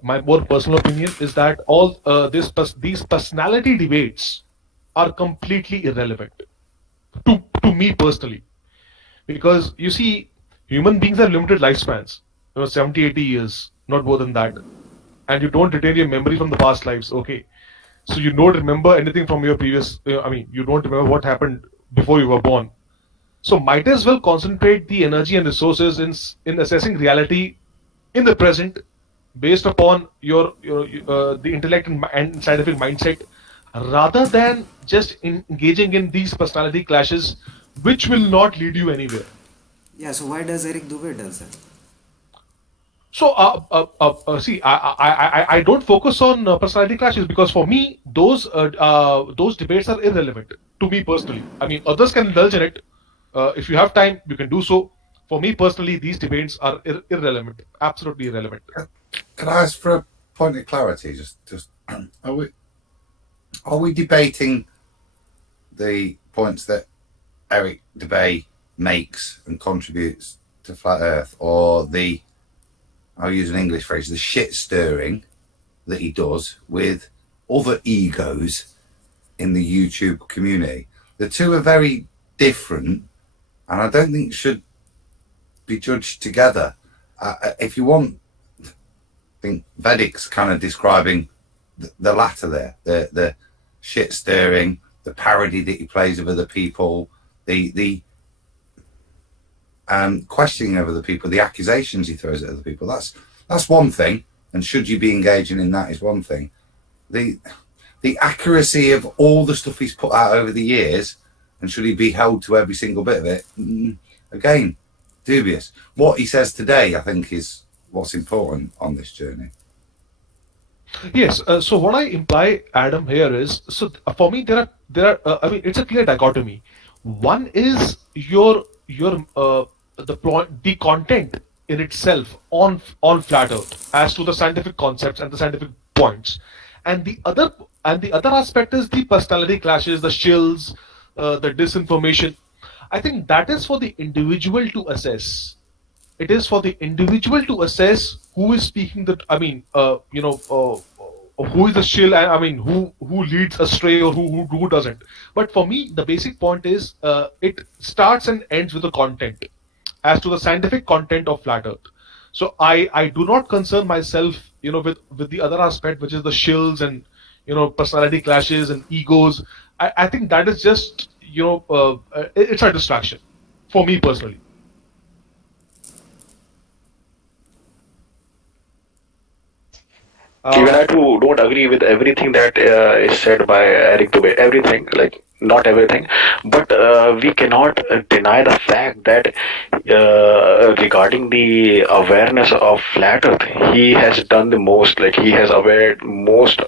My more personal opinion is that all these personality debates are completely irrelevant to me personally, because you see, human beings have limited lifespans, 70, 80 years, not more than that, and you don't retain your memory from the past lives. Okay, so you don't remember anything from your previous. You don't remember what happened before you were born. So might as well concentrate the energy and resources in assessing reality in the present, based upon your the intellect and scientific mindset, rather than just engaging in these personality clashes, which will not lead you anywhere. Yeah, so why does Eric Dubay does it? So, see, I don't focus on personality clashes, because for me, those debates are irrelevant to me personally. I mean, others can indulge in it. If you have time, you can do so. For me personally, these debates are irrelevant, absolutely irrelevant. Can I ask for a point of clarity? Just are we debating the points that Eric Dubay makes and contributes to flat Earth, or the, I'll use an English phrase, the shit stirring that he does with other egos in the YouTube community? The two are very different, and I don't think should be judged together. If you want, I think Vedic's kind of describing the latter there, the shit stirring, the parody that he plays of other people, the questioning of other people, the accusations he throws at other people. That's one thing, and should you be engaging in that is one thing. The accuracy of all the stuff he's put out over the years, and should he be held to every single bit of it? Again, dubious. What he says today, I think, is what's important on this journey. Yes. So what I imply, Adam, here is, so for me there are I mean, it's a clear dichotomy. One is the content in itself on flat Earth as to the scientific concepts and the scientific points, and the other aspect is the personality clashes, the shills, the disinformation. I think that is for the individual to assess. It is for the individual to assess who is speaking the. I mean, who is the shill? I mean, who leads astray, or who doesn't. But for me, the basic point is, it starts and ends with the content, as to the scientific content of flat Earth. So I do not concern myself, with the other aspect, which is the shills and personality clashes and egos. I think that is just it's a distraction for me personally. Even I too don't agree with everything that is said by Eric Dubay. Everything, like not everything, but we cannot deny the fact that regarding the awareness of flat Earth, he has done the most. Like he has aware most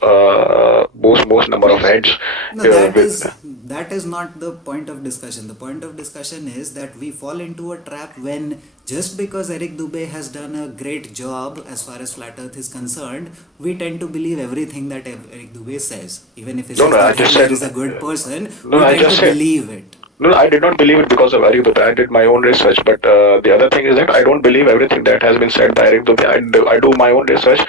number of heads. No, that is not the point of discussion. The point of discussion is that we fall into a trap when, just because Eric Dubay has done a great job as far as flat Earth is concerned, we tend to believe everything that Eric Dubay says. Even if he says that Hitler is a good person, we tend to believe it. No, I did not believe it because of Eric Dubay. I did my own research, but the other thing is that I don't believe everything that has been said by Eric Dubay. I do my own research,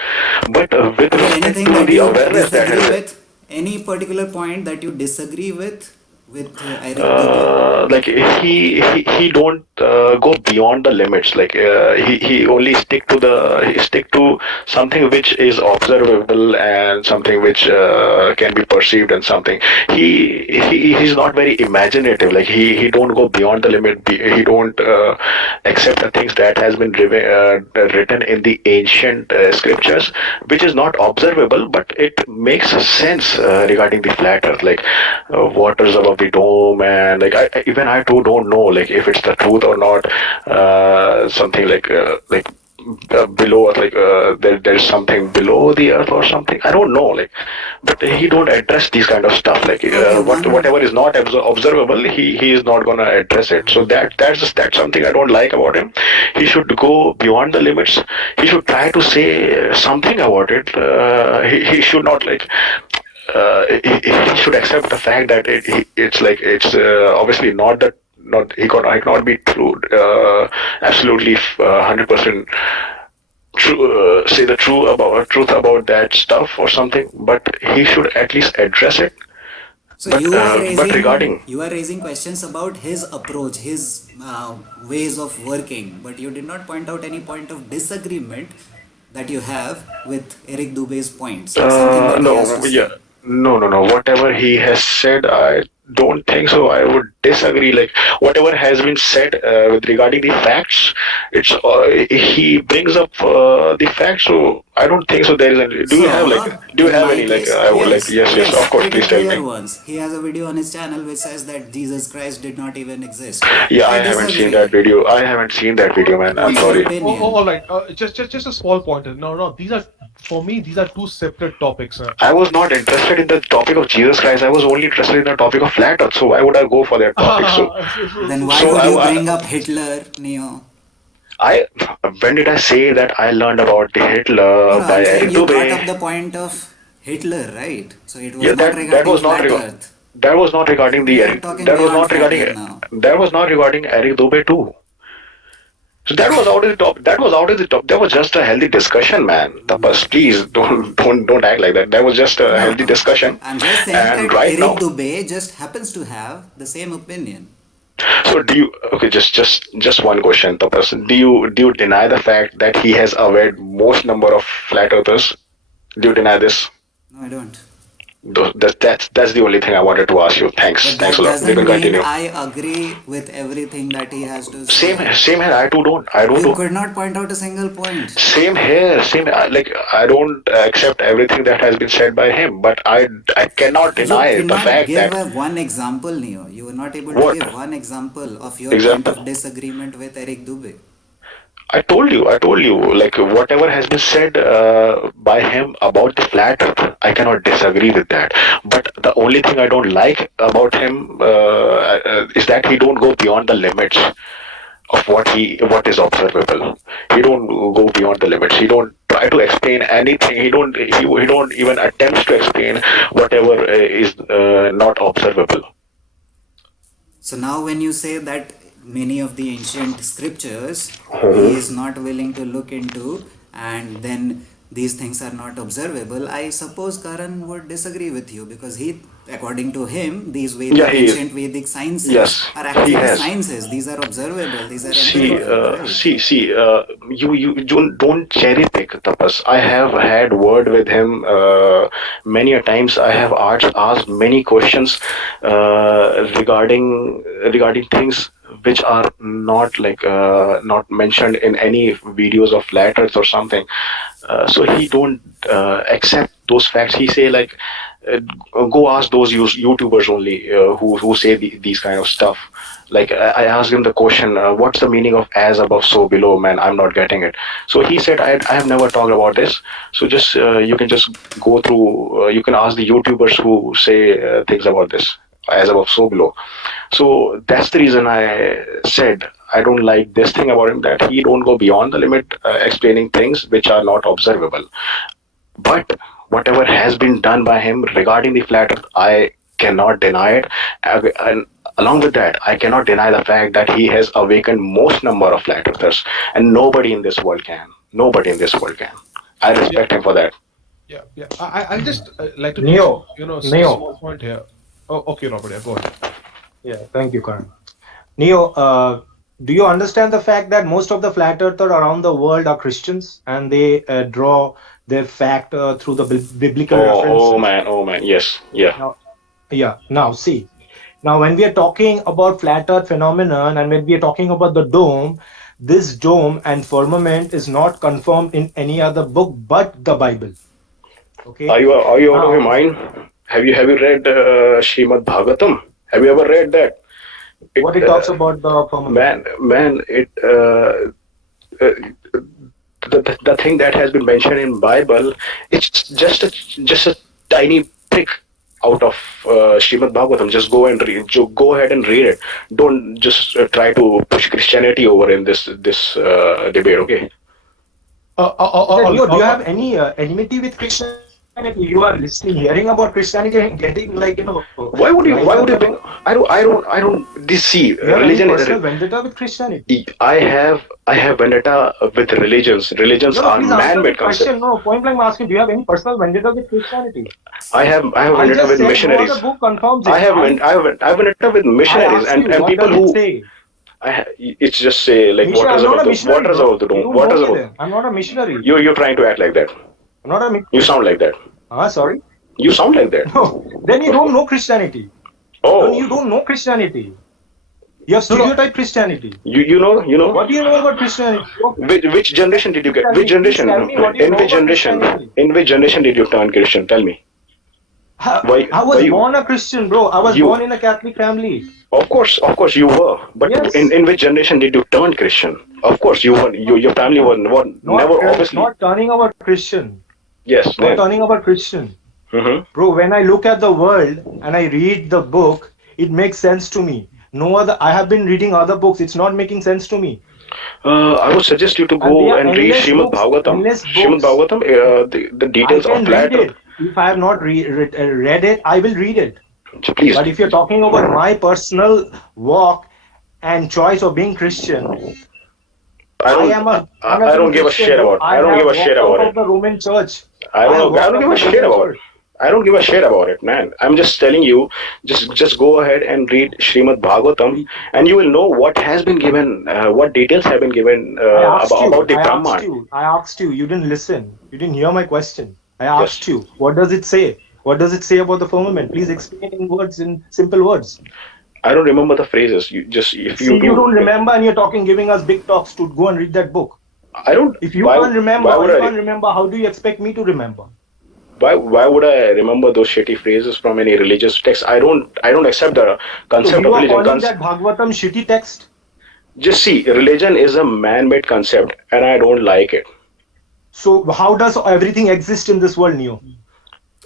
but with respect Anything to that the you awareness that disagree has with, any particular point that you disagree with, with Eric Dubé? Like he don't go beyond the limits. Like he only stick to something which is observable and something which can be perceived and something. He's not very imaginative. Like he don't go beyond the limit. He don't accept the things that has been written in the ancient scriptures, which is not observable, but it makes sense regarding the flat earth. Like waters above the dome, and like even I too don't know like if it's the truth or not. Something like below, like there's something below the earth or something, I don't know, like, but he don't address these kind of stuff. Like Okay, whatever is not observable, he is not gonna address it. So that's something I don't like about him. He should go beyond the limits. He should try to say something about it. He should not like he should accept the fact that it's obviously not that, not he cannot be true, absolutely 100% true, say the truth about that stuff or something, but he should at least address it. so But regarding you are raising questions about his approach, his ways of working, but you did not point out any point of disagreement that you have with Eric Dubé's points, something that he has to no, yeah, say. no. Whatever he has said, I don't think so. I would disagree. Like whatever has been said with regarding the facts, it's he brings up the facts. So I don't think so. There is any. Do you have like? So, Do you in have my any like? case, I would like. Yes. Of yes, course. pretty Please tell clear me. ones. He has a video on his channel which says that Jesus Christ did not even exist. Yeah, I I haven't seen that disagree. video. I haven't seen that video, man. I'm What's your sorry. All opinion? right. Just a small pointer. No. These are for me. These are two separate topics. I was not interested in the topic of Jesus Christ. I was only interested in the topic of flat Earth. So why would I go for that topic? So, Then why so would you I, bring up Hitler, Neo? I when did I say that I learned about the No, Hitler no, by I'm saying Eric you brought up Dubé? the point of Hitler, right? So it was Yeah, not that regarding was not flat Earth. that was not regarding We the are Eric. talking That was beyond not flat regarding Earth now. that was not regarding Eric Dubé too. So that was out of the top. That was out of the top. That was just a healthy discussion, man. Tapas, please don't act like that. That was just a No, healthy no. discussion. I'm just saying And that right Eric now, Dubé just happens to have the same opinion. so do you? Okay, just one question, Tapas. Do you deny the fact that he has awarded most number of flat earthers? Do you deny this? No, I don't. That's the only thing I wanted to ask you. But Thanks a that lot. We doesn't can mean continue. I agree with everything that he has to Same say. same here. I too don't. I don't You do. could not point out a single point. Same here. Like I don't accept everything that has been said by him, but I cannot You deny the cannot fact give that a one example, Neo. You were not able to what give one example of your point of example. disagreement with Eric Dubé. I told you, like whatever has been said by him about the flat earth, I cannot disagree with that. But the only thing I don't like about him is that he don't go beyond the limits of what is observable. He don't go beyond the limits. He don't try to explain anything. He don't even attempt to explain whatever is not observable. So now, when you say that many of the ancient scriptures he Mhm. is not willing to look into, and then these things are not observable, I suppose Karan would disagree with you because according to him, these Yeah, he is. ancient Vedic sciences Yes, are he actually has. sciences. These are observable. These are See, empirical, right? you don't cherry pick, Tapas. I have had word with him many a times. I have asked many questions regarding things which are not like not mentioned in any videos of flat earth or something. So he don't accept those facts. He say like, uh, go ask those YouTubers only who say these kind of stuff. Like I asked him the question, what's the meaning of as above so below? Man, I'm not getting it. So he said, I have never talked about this. So just you can just go through. You can ask the YouTubers who say things about this as above so below. So that's the reason I said I don't like this thing about him, that he don't go beyond the limit, explaining things which are not observable. But whatever has been done by him regarding the flat earth, I cannot deny it. And along with that, I cannot deny the fact that he has awakened most number of flat earthers, and nobody in this world can. Nobody in this world can. I Yeah. respect him for that. I'll just like to make Neo, some, Neo, small point here. Oh, okay, Robert. Yeah, go ahead. Yeah, thank you, Karan. Neo, do you understand the fact that most of the flat earthers around the world are Christians and they draw their fact through the biblical references? Oh man, yes, yeah. Now, yeah, now see. Now, when we are talking about flat earth phenomenon and when we are talking about the dome, this dome and firmament is not confirmed in any other book but the Bible. Okay. Are you out of your Now, mind? Have you read Srimad Bhagavatam? Have you ever read that? It what it talks about the firmament? man, it uh, the thing that has been mentioned in Bible, it's just a tiny prick out of Srimad Bhagavatam. Just go and read. Go ahead and read it. Don't just try to push Christianity over in this debate. Okay. Neo, do you have any enmity with Christianity? You are listening, hearing about Christianity and getting like, Why would you? riled Why up would you about? bring? I don't. This see You have any religion. personal vendetta with Christianity? I have vendetta with religions. Religions No, no, are please answer the man-made concept. question. No, point blank I'm asking, do you have any personal vendetta with Christianity? I have I vendetta just with said no missionaries. other book confirms I it. have I have vendetta with I missionaries asked you, and what people does it who say? it's just say like Misha, I'm not a missionary, waters bro. above the You dome. don't know Waters me above. then. I'm not a missionary. You're trying to act like that. I'm not a You sound like that. sorry? You sound like that. No. Then you don't know Christianity. Then you Oh, don't know Christianity. You have No, no. stereotyped Christianity. you know. What do you know about Christianity? Which generation did you get? Tell Which me, please generation? tell me what do you In know which about generation? Christianity. In which generation did you turn Christian? Tell me. I Why was you? born a Christian, bro. I was You. born in a Catholic family. Of course, you were. But Yes. in which generation did you turn Christian? Of course, you were. Your family was never obviously. Not turning about Christian. Yes, Not then. turning about Christian. Mm-hmm. Bro, when I look at the world and I read the book, it makes sense to me. No other, I have been reading other books. It's not making sense to me. I would suggest you to And there go are and read endless Srimad books, Bhagavatam. endless Srimad books. Bhagavatam, the I details of can read flat earth. it. If I have not read it, I will read it. Please. But if you're talking about my personal walk and choice of being Christian, I I don't. am a I, born I again don't give a Christian, shit bro. about. I I don't give have a shit walked out about it. of the Roman church. I I have don't. I walked don't out give a of the shit Roman about it. church. I don't give a shit about it, man. I'm just telling you, just go ahead and read Srimad Bhagavatam, and you will know what has been given, what details have been given I asked about you, the I asked Brahman. you, I asked you. You didn't listen. You didn't hear my question. I Yes, asked you, what does it say? What does it say about the firmament? Please explain in words, in simple words. I don't remember the phrases. You just if See, you you do, don't remember and you're talking, giving us big talks to go and read that book. I don't. If Why would you I? can't remember, how do you expect me to remember? Why would I remember those shitty phrases from any religious text? I don't accept the So concept you of are religion. calling that Bhagavatam shitty text? Just see, religion is a man-made concept, and I don't like it. So how does everything exist in this world, Neo?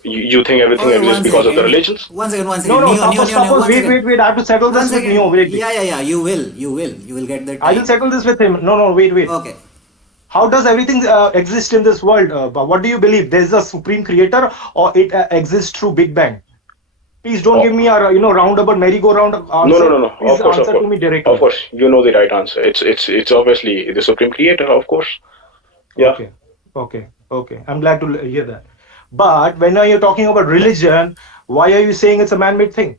You think everything Oh, exists one because of the second. religions? One No, second. no, Neo, suppose, one second. wait. I have to settle One this with Neo. second. Wait. Yeah. You will get the I will time. settle this with him. No, wait. Okay. How does everything exist in this world? But what do you believe? There's a supreme creator, or it exists through Big Bang? Please don't give me Oh, a roundabout merry-go-round answer. no. Please Of answer course, to me of directly. course. You know the right answer. It's obviously the supreme creator, of course. Yeah. Okay. I'm glad to hear that. But when you're talking about religion, why are you saying it's a man-made thing?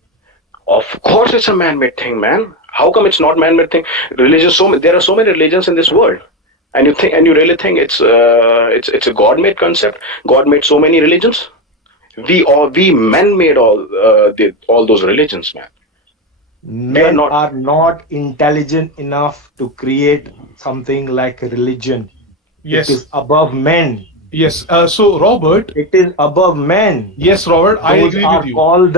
Of course, it's a man-made thing, man. How come it's not man-made thing? There are so many religions in this world, and you really think it's a God-made concept? God made so many religions. We men made all those religions, man. We are Men not. are not intelligent enough to create something like a religion. It Yes. is above men. Yes. So, Robert. It is above men. Yes, Robert. I Those agree with are you. called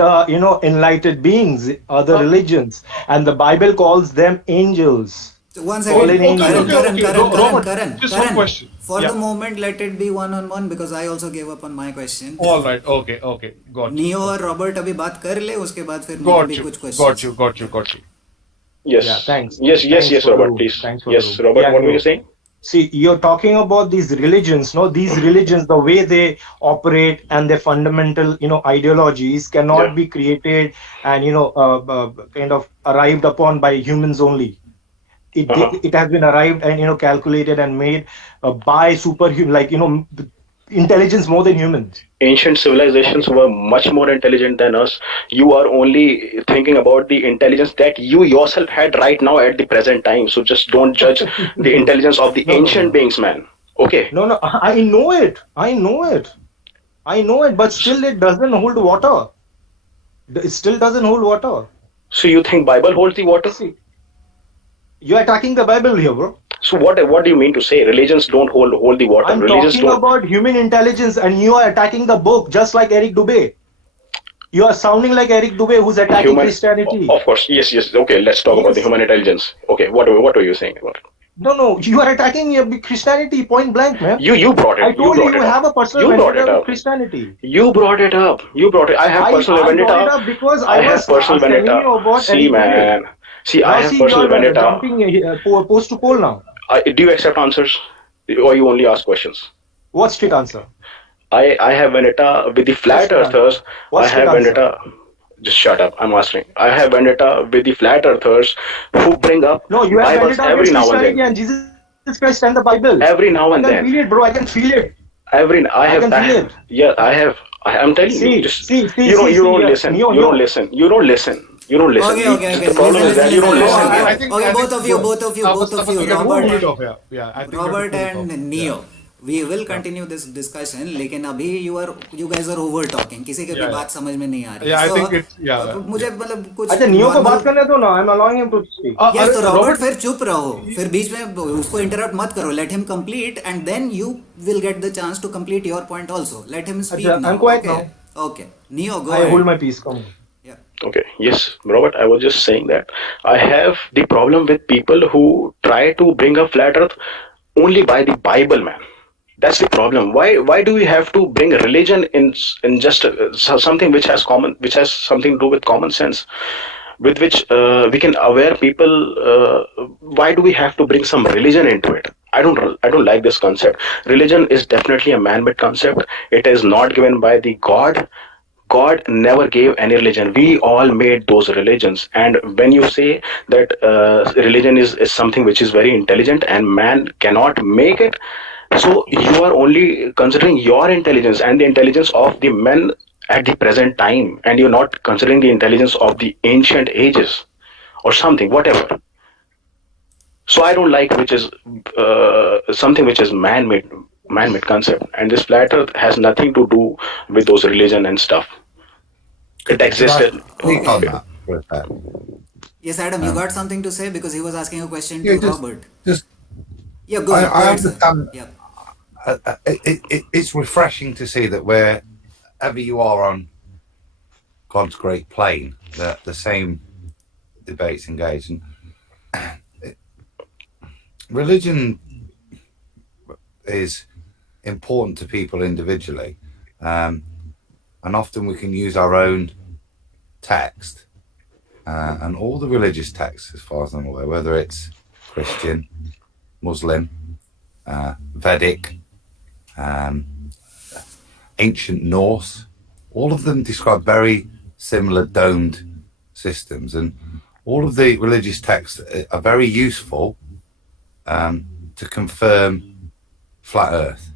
enlightened beings, other Uh, religions, and the Bible calls them angels, So one okay. second. fallen Okay. Karan, Okay. angels. Karan, Okay. Karan, Karan, Robert. Karan, Just one Karan. question. For Yeah. the moment, let it be one-on-one because I also gave up on my question. All right. Okay. Okay. Got you. Neo और Got you. Robert अभी बात कर ले उसके बाद फिर मेरे Got भी you. कुछ Got क्वेश्चंस you. हैं. Got you. Got you. Yeah, Yes, thanks. yes, Thanks for the Robert, room. please. Thanks for the Yes, room. Robert. Yeah, What were you Neo. saying? See, you're talking about these religions, no? These religions, the way they operate and their fundamental, ideologies Yeah. cannot be created and, kind of arrived upon by humans only. Uh huh. It has been arrived and, calculated and made by superhuman, like, intelligence more than humans. Ancient civilizations were much more intelligent than us. You are only thinking about the intelligence that you yourself had right now at the present time. So just don't judge the intelligence of the No, no, ancient no. beings, man. Okay. No, no, I know it. I know it. I know it, but still it doesn't hold water. It still doesn't hold water. So you think Bible holds the water? See, you're attacking the Bible here, bro. So what do you mean to say? Religions don't hold the water. I'm Religions talking don't. about human intelligence, and you are attacking the book just like Eric Dubay. You are sounding like Eric Dubay, who's attacking Human. Christianity. Of course, yes, yes. Okay, let's talk about the Yes. human intelligence. Okay, what were you saying about it? No, no, you are attacking Christianity point blank, man. You brought I it. You told you brought you it up. have a personal You brought it vendetta with up. Christianity. You brought it up. You brought it. I have personal I brought it vendetta. up because I I have was personal telling vendetta. you about See, Eric Dubay. man. See, I Now have see, personal you're vendetta. jumping post to pole now. Do you accept answers, or you only ask questions? What's straight answer? I have vendetta with the What's flat straight answer? earthers. I What's straight have answer? vendetta. Just shut up. I'm answering. I have vendetta with the flat earthers who bring up No, you have Bibles vendetta every against now and Christianity then. and Jesus Christ and the Bible. Every now I and can then. feel it, bro. I can feel it. I I have can feel it. yeah, I have. I'm telling you. See, Just see, see, see, you see. don't Yeah. listen. Neo, You don't Neo. listen. You don't listen. You don't listen. Okay, You okay, just okay. the problem Listen, is that listen, you don't listen, No, listen. listen. Okay, I think okay. I think Both of you, we have to Robert, cool it off. Yeah, I think we have to Robert cool it off. and Yeah, Neo. We will continue this discussion. लेकिन अभी you guys are over talking. किसी के भी yeah, बात समझ में नहीं आ रही yeah. है. I So think it's yeah. मुझे मतलब कुछ अच्छा नियो को बात normal. करने दो ना. I'm allowing him to speak. Yes, तो रॉबर्ट Robert, फिर चुप रहो. फिर बीच में उसको इंटरप्ट मत करो. Let him complete and then you will get the chance to complete your point also. Let him speak अच्छा, now. I'm quiet Okay. now. Okay. Neo, go I hold ahead. my peace. Come on. Yeah. Okay. Yes, Robert. I was just saying that I have the problem with people who try to bring up flat Earth only by the Bible, man. That's the problem. Why do we have to bring religion in just something which has something to do with common sense, with which we can aware people? Why do we have to bring some religion into it? I don't like this concept. Religion is definitely a man-made concept. It is not given by the God. God never gave any religion. We all made those religions. And when you say that religion is something which is very intelligent and man cannot make it, so you are only considering your intelligence and the intelligence of the men at the present time, and you're not considering the intelligence of the ancient ages or something, whatever. So I don't like which is something which is man-made concept, and this flat Earth has nothing to do with those religion and stuff. It Could I existed. speak on Okay. that for a sec? Yes, Adam, you got something to say because he was asking a question Yeah, to Robert. just Yeah, go I, ahead. Go I ahead, sir. understand. Yeah. It's refreshing to see that wherever you are on God's great plane, that the same debates engage. And religion is important to people individually, and often we can use our own text and all the religious texts, as far as I'm aware, whether it's Christian, Muslim, Vedic, ancient Norse, all of them describe very similar domed systems, and all of the religious texts are very useful to confirm flat Earth.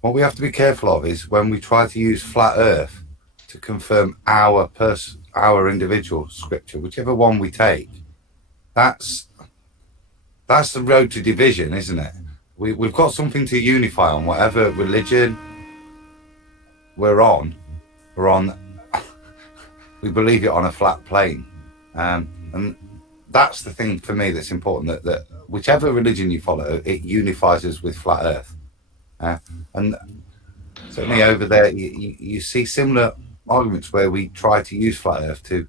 What we have to be careful of is when we try to use flat Earth to confirm our individual scripture, whichever one we take. That's the road to division, isn't it? We've got something to unify on, whatever religion we're on. We believe it on a flat plane, and that's the thing for me that's important. That whichever religion you follow, it unifies us with flat Earth, and certainly over there you see similar arguments where we try to use flat Earth to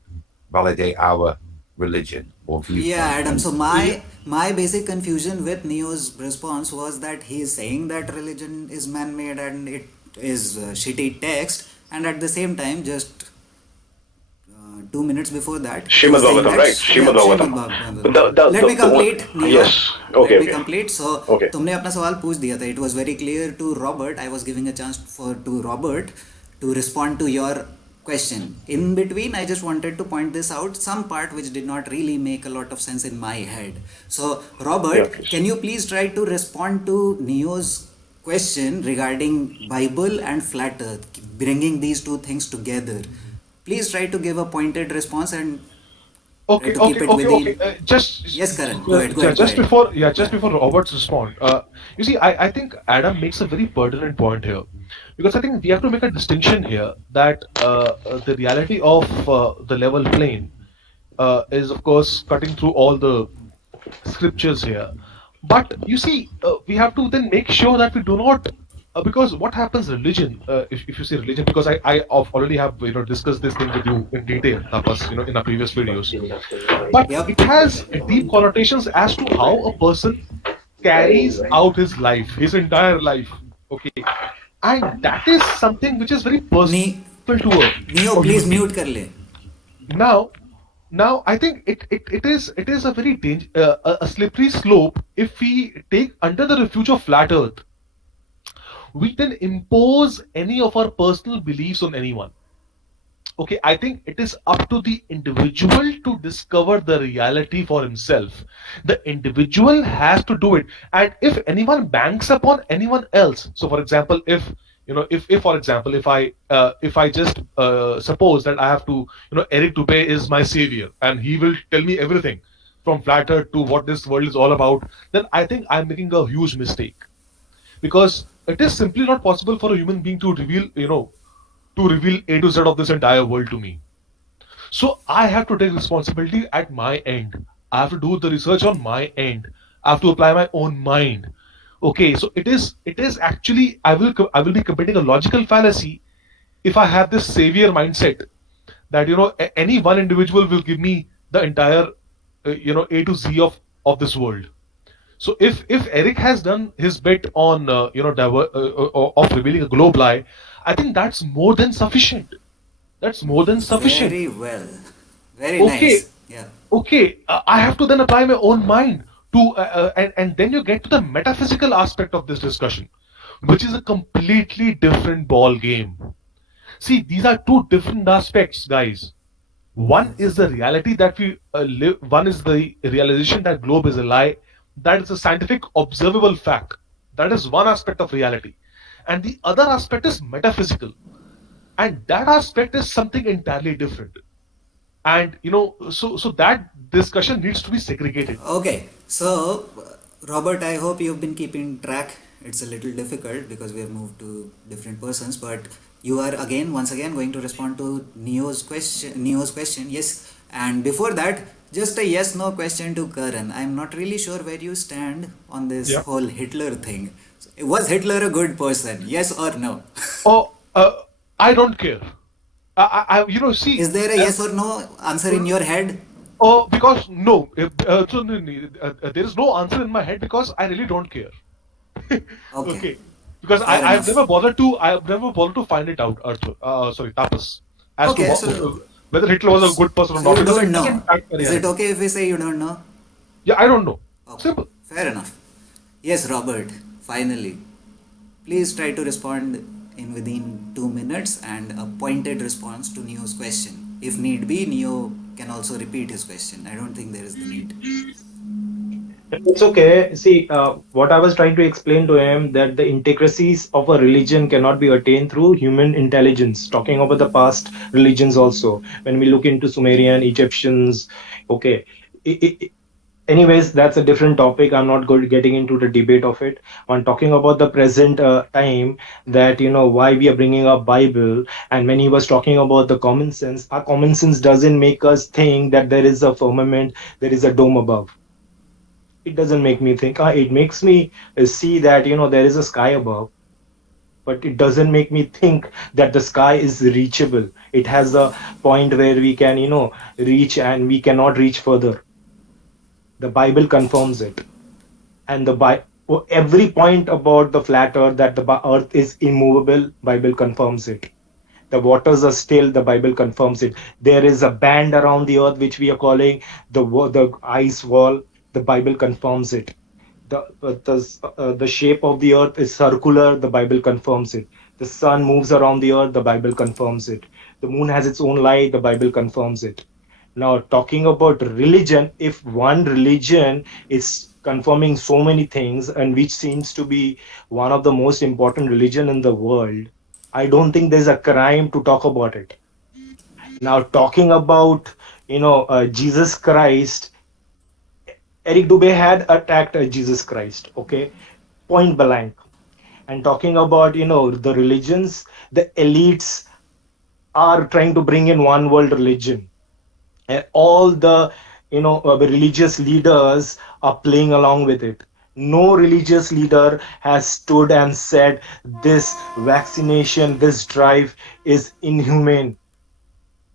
validate our religion or viewpoint. Yeah, Adam. So my basic confusion with Neo's response was that he is saying that religion is man-made and it is shitty text, and at the same time, just 2 minutes before that, he Srimad was saying Bhagavatam, that right? Srimad Bhagavatam. Bhagavatam. Let me complete. Neo. Yes. Okay. Let me Okay. complete. So Okay. तुमने अपना सवाल पूछ दिया था. It was very clear to Robert. I was giving a chance to Robert to respond to your question. In between, I just wanted to point this out, some part which did not really make a lot of sense in my head. So, Robert, Yeah, please. can you please try to respond to Neo's question regarding Bible and flat earth, bringing these two things together. Please try to give a pointed response and try Okay, to keep okay, it okay, okay. within. Yes, Karan, go ahead, go ahead, go Just ahead. before, just Yeah. before Roberts respond, you see, I think Adam makes a very pertinent point here, because I think we have to make a distinction here that the reality of the level plane is, of course, cutting through all the scriptures here. But you see, we have to then make sure that we do not, because what happens, religion, if you say religion, because already have discussed this thing with you in detail, Tapas, in our previous videos, but Yep. it has deep connotations as to how a person carries out his life, his entire life. Okay, and that is something which is very personal Ni- to Neo, a please human being. mute कर ले. Now I think it is a very a slippery slope if we take under the refuge of flat earth, we then impose any of our personal beliefs on anyone. Okay, I think it is up to the individual to discover the reality for himself. The individual has to do it, and if anyone banks upon anyone else, so for example, if for example, if I just suppose that I have to, Eric Dubay is my savior and he will tell me everything from flat earth to what this world is all about, then I think I'm making a huge mistake, because it is simply not possible for a human being to reveal A to Z of this entire world to me. So I have to take responsibility at my end. I have to do the research on my end. I have to apply my own mind. Okay, so it is actually, I will be committing a logical fallacy if I have this savior mindset that any one individual will give me the entire A to Z of this world. So if Eric has done his bit on of revealing a globe lie, I think that's more than sufficient. That's more than sufficient. Very well. Very Okay, nice. Yeah. okay. I have to then apply my own mind to, and then you get to the metaphysical aspect of this discussion, which is a completely different ball game. See, these are two different aspects, guys. One is the reality that we live. One is the realization that globe is a lie. That is a scientific observable fact. That is one aspect of reality, and the other aspect is metaphysical, and that aspect is something entirely different. And so that discussion needs to be segregated. Okay. So, Robert, I hope you've been keeping track. It's a little difficult because we have moved to different persons, but you are once again, going to respond to Neo's question. Neo's question, yes. And before that, just a yes/no question to Karan. I'm not really sure where you stand on this Yeah. whole Hitler thing. Was Hitler a good person? Yes or no? Oh, I don't care. See, Is there a yes or no answer in your head? because no, there is no answer in my head because I really don't care. Okay, Okay, because fair I've enough. never bothered to, find it out, Arthur. Sorry, Tapas, as to Okay, so whether Hitler was a good person or so not, you because don't it doesn't know. impact my Is it reality. okay if we say you don't know? Yeah, I don't know. Okay, Simple. fair enough. Yes, Robert, finally. Please try to respond in within 2 minutes and a pointed response to Neo's question. If need be, Neo can also repeat his question. I don't think there is the need. It's okay. See, what I was trying to explain to him that the intricacies of a religion cannot be attained through human intelligence. Talking about the past religions also, when we look into Sumerian, Egyptians, okay. Anyways, that's a different topic. I'm not going getting into the debate of it. I'm talking about the present time, that why we are bringing up Bible. And when he was talking about the common sense, our common sense doesn't make us think that there is a firmament, there is a dome above. It doesn't make me think. It makes me see that there is a sky above, but it doesn't make me think that the sky is reachable. It has a point where we can reach, and we cannot reach further. The Bible confirms it. And every point about the flat earth, that the earth is immovable, Bible confirms it. The waters are still, the Bible confirms it. There is a band around the earth which we are calling the ice wall, the Bible confirms it. The shape of the earth is circular, the Bible confirms it. The sun moves around the earth, the Bible confirms it. The moon has its own light, the Bible confirms it. Now, talking about religion, if one religion is confirming so many things, and which seems to be one of the most important religion in the world, I don't think there's a crime to talk about it. Now, talking about Jesus Christ, Eric Dubé had attacked Jesus Christ, okay, point blank. And talking about the religions, the elites are trying to bring in one world religion, and all the the religious leaders are playing along with it. No religious leader has stood and said this vaccination, this drive is inhumane.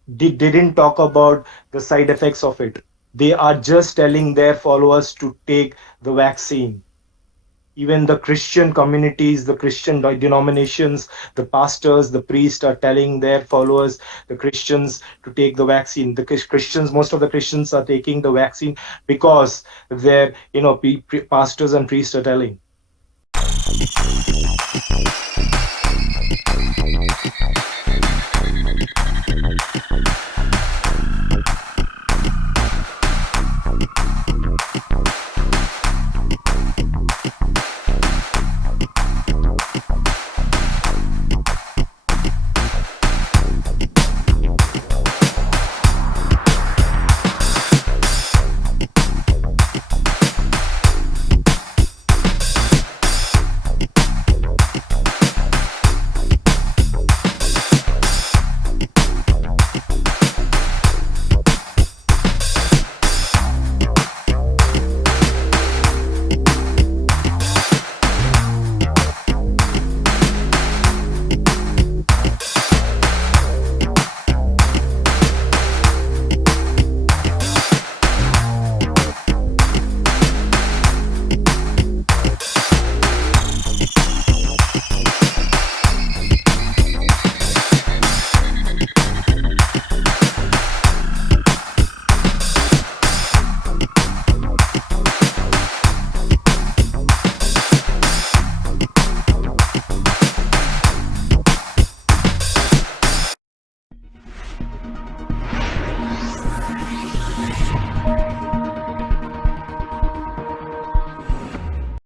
They didn't talk about the side effects of it. They are just telling their followers to take the vaccine. Even the Christian communities, the Christian denominations, the pastors, the priests are telling their followers, the Christians, to take the vaccine. The Christians, most of the Christians are taking the vaccine because their pastors and priests are telling.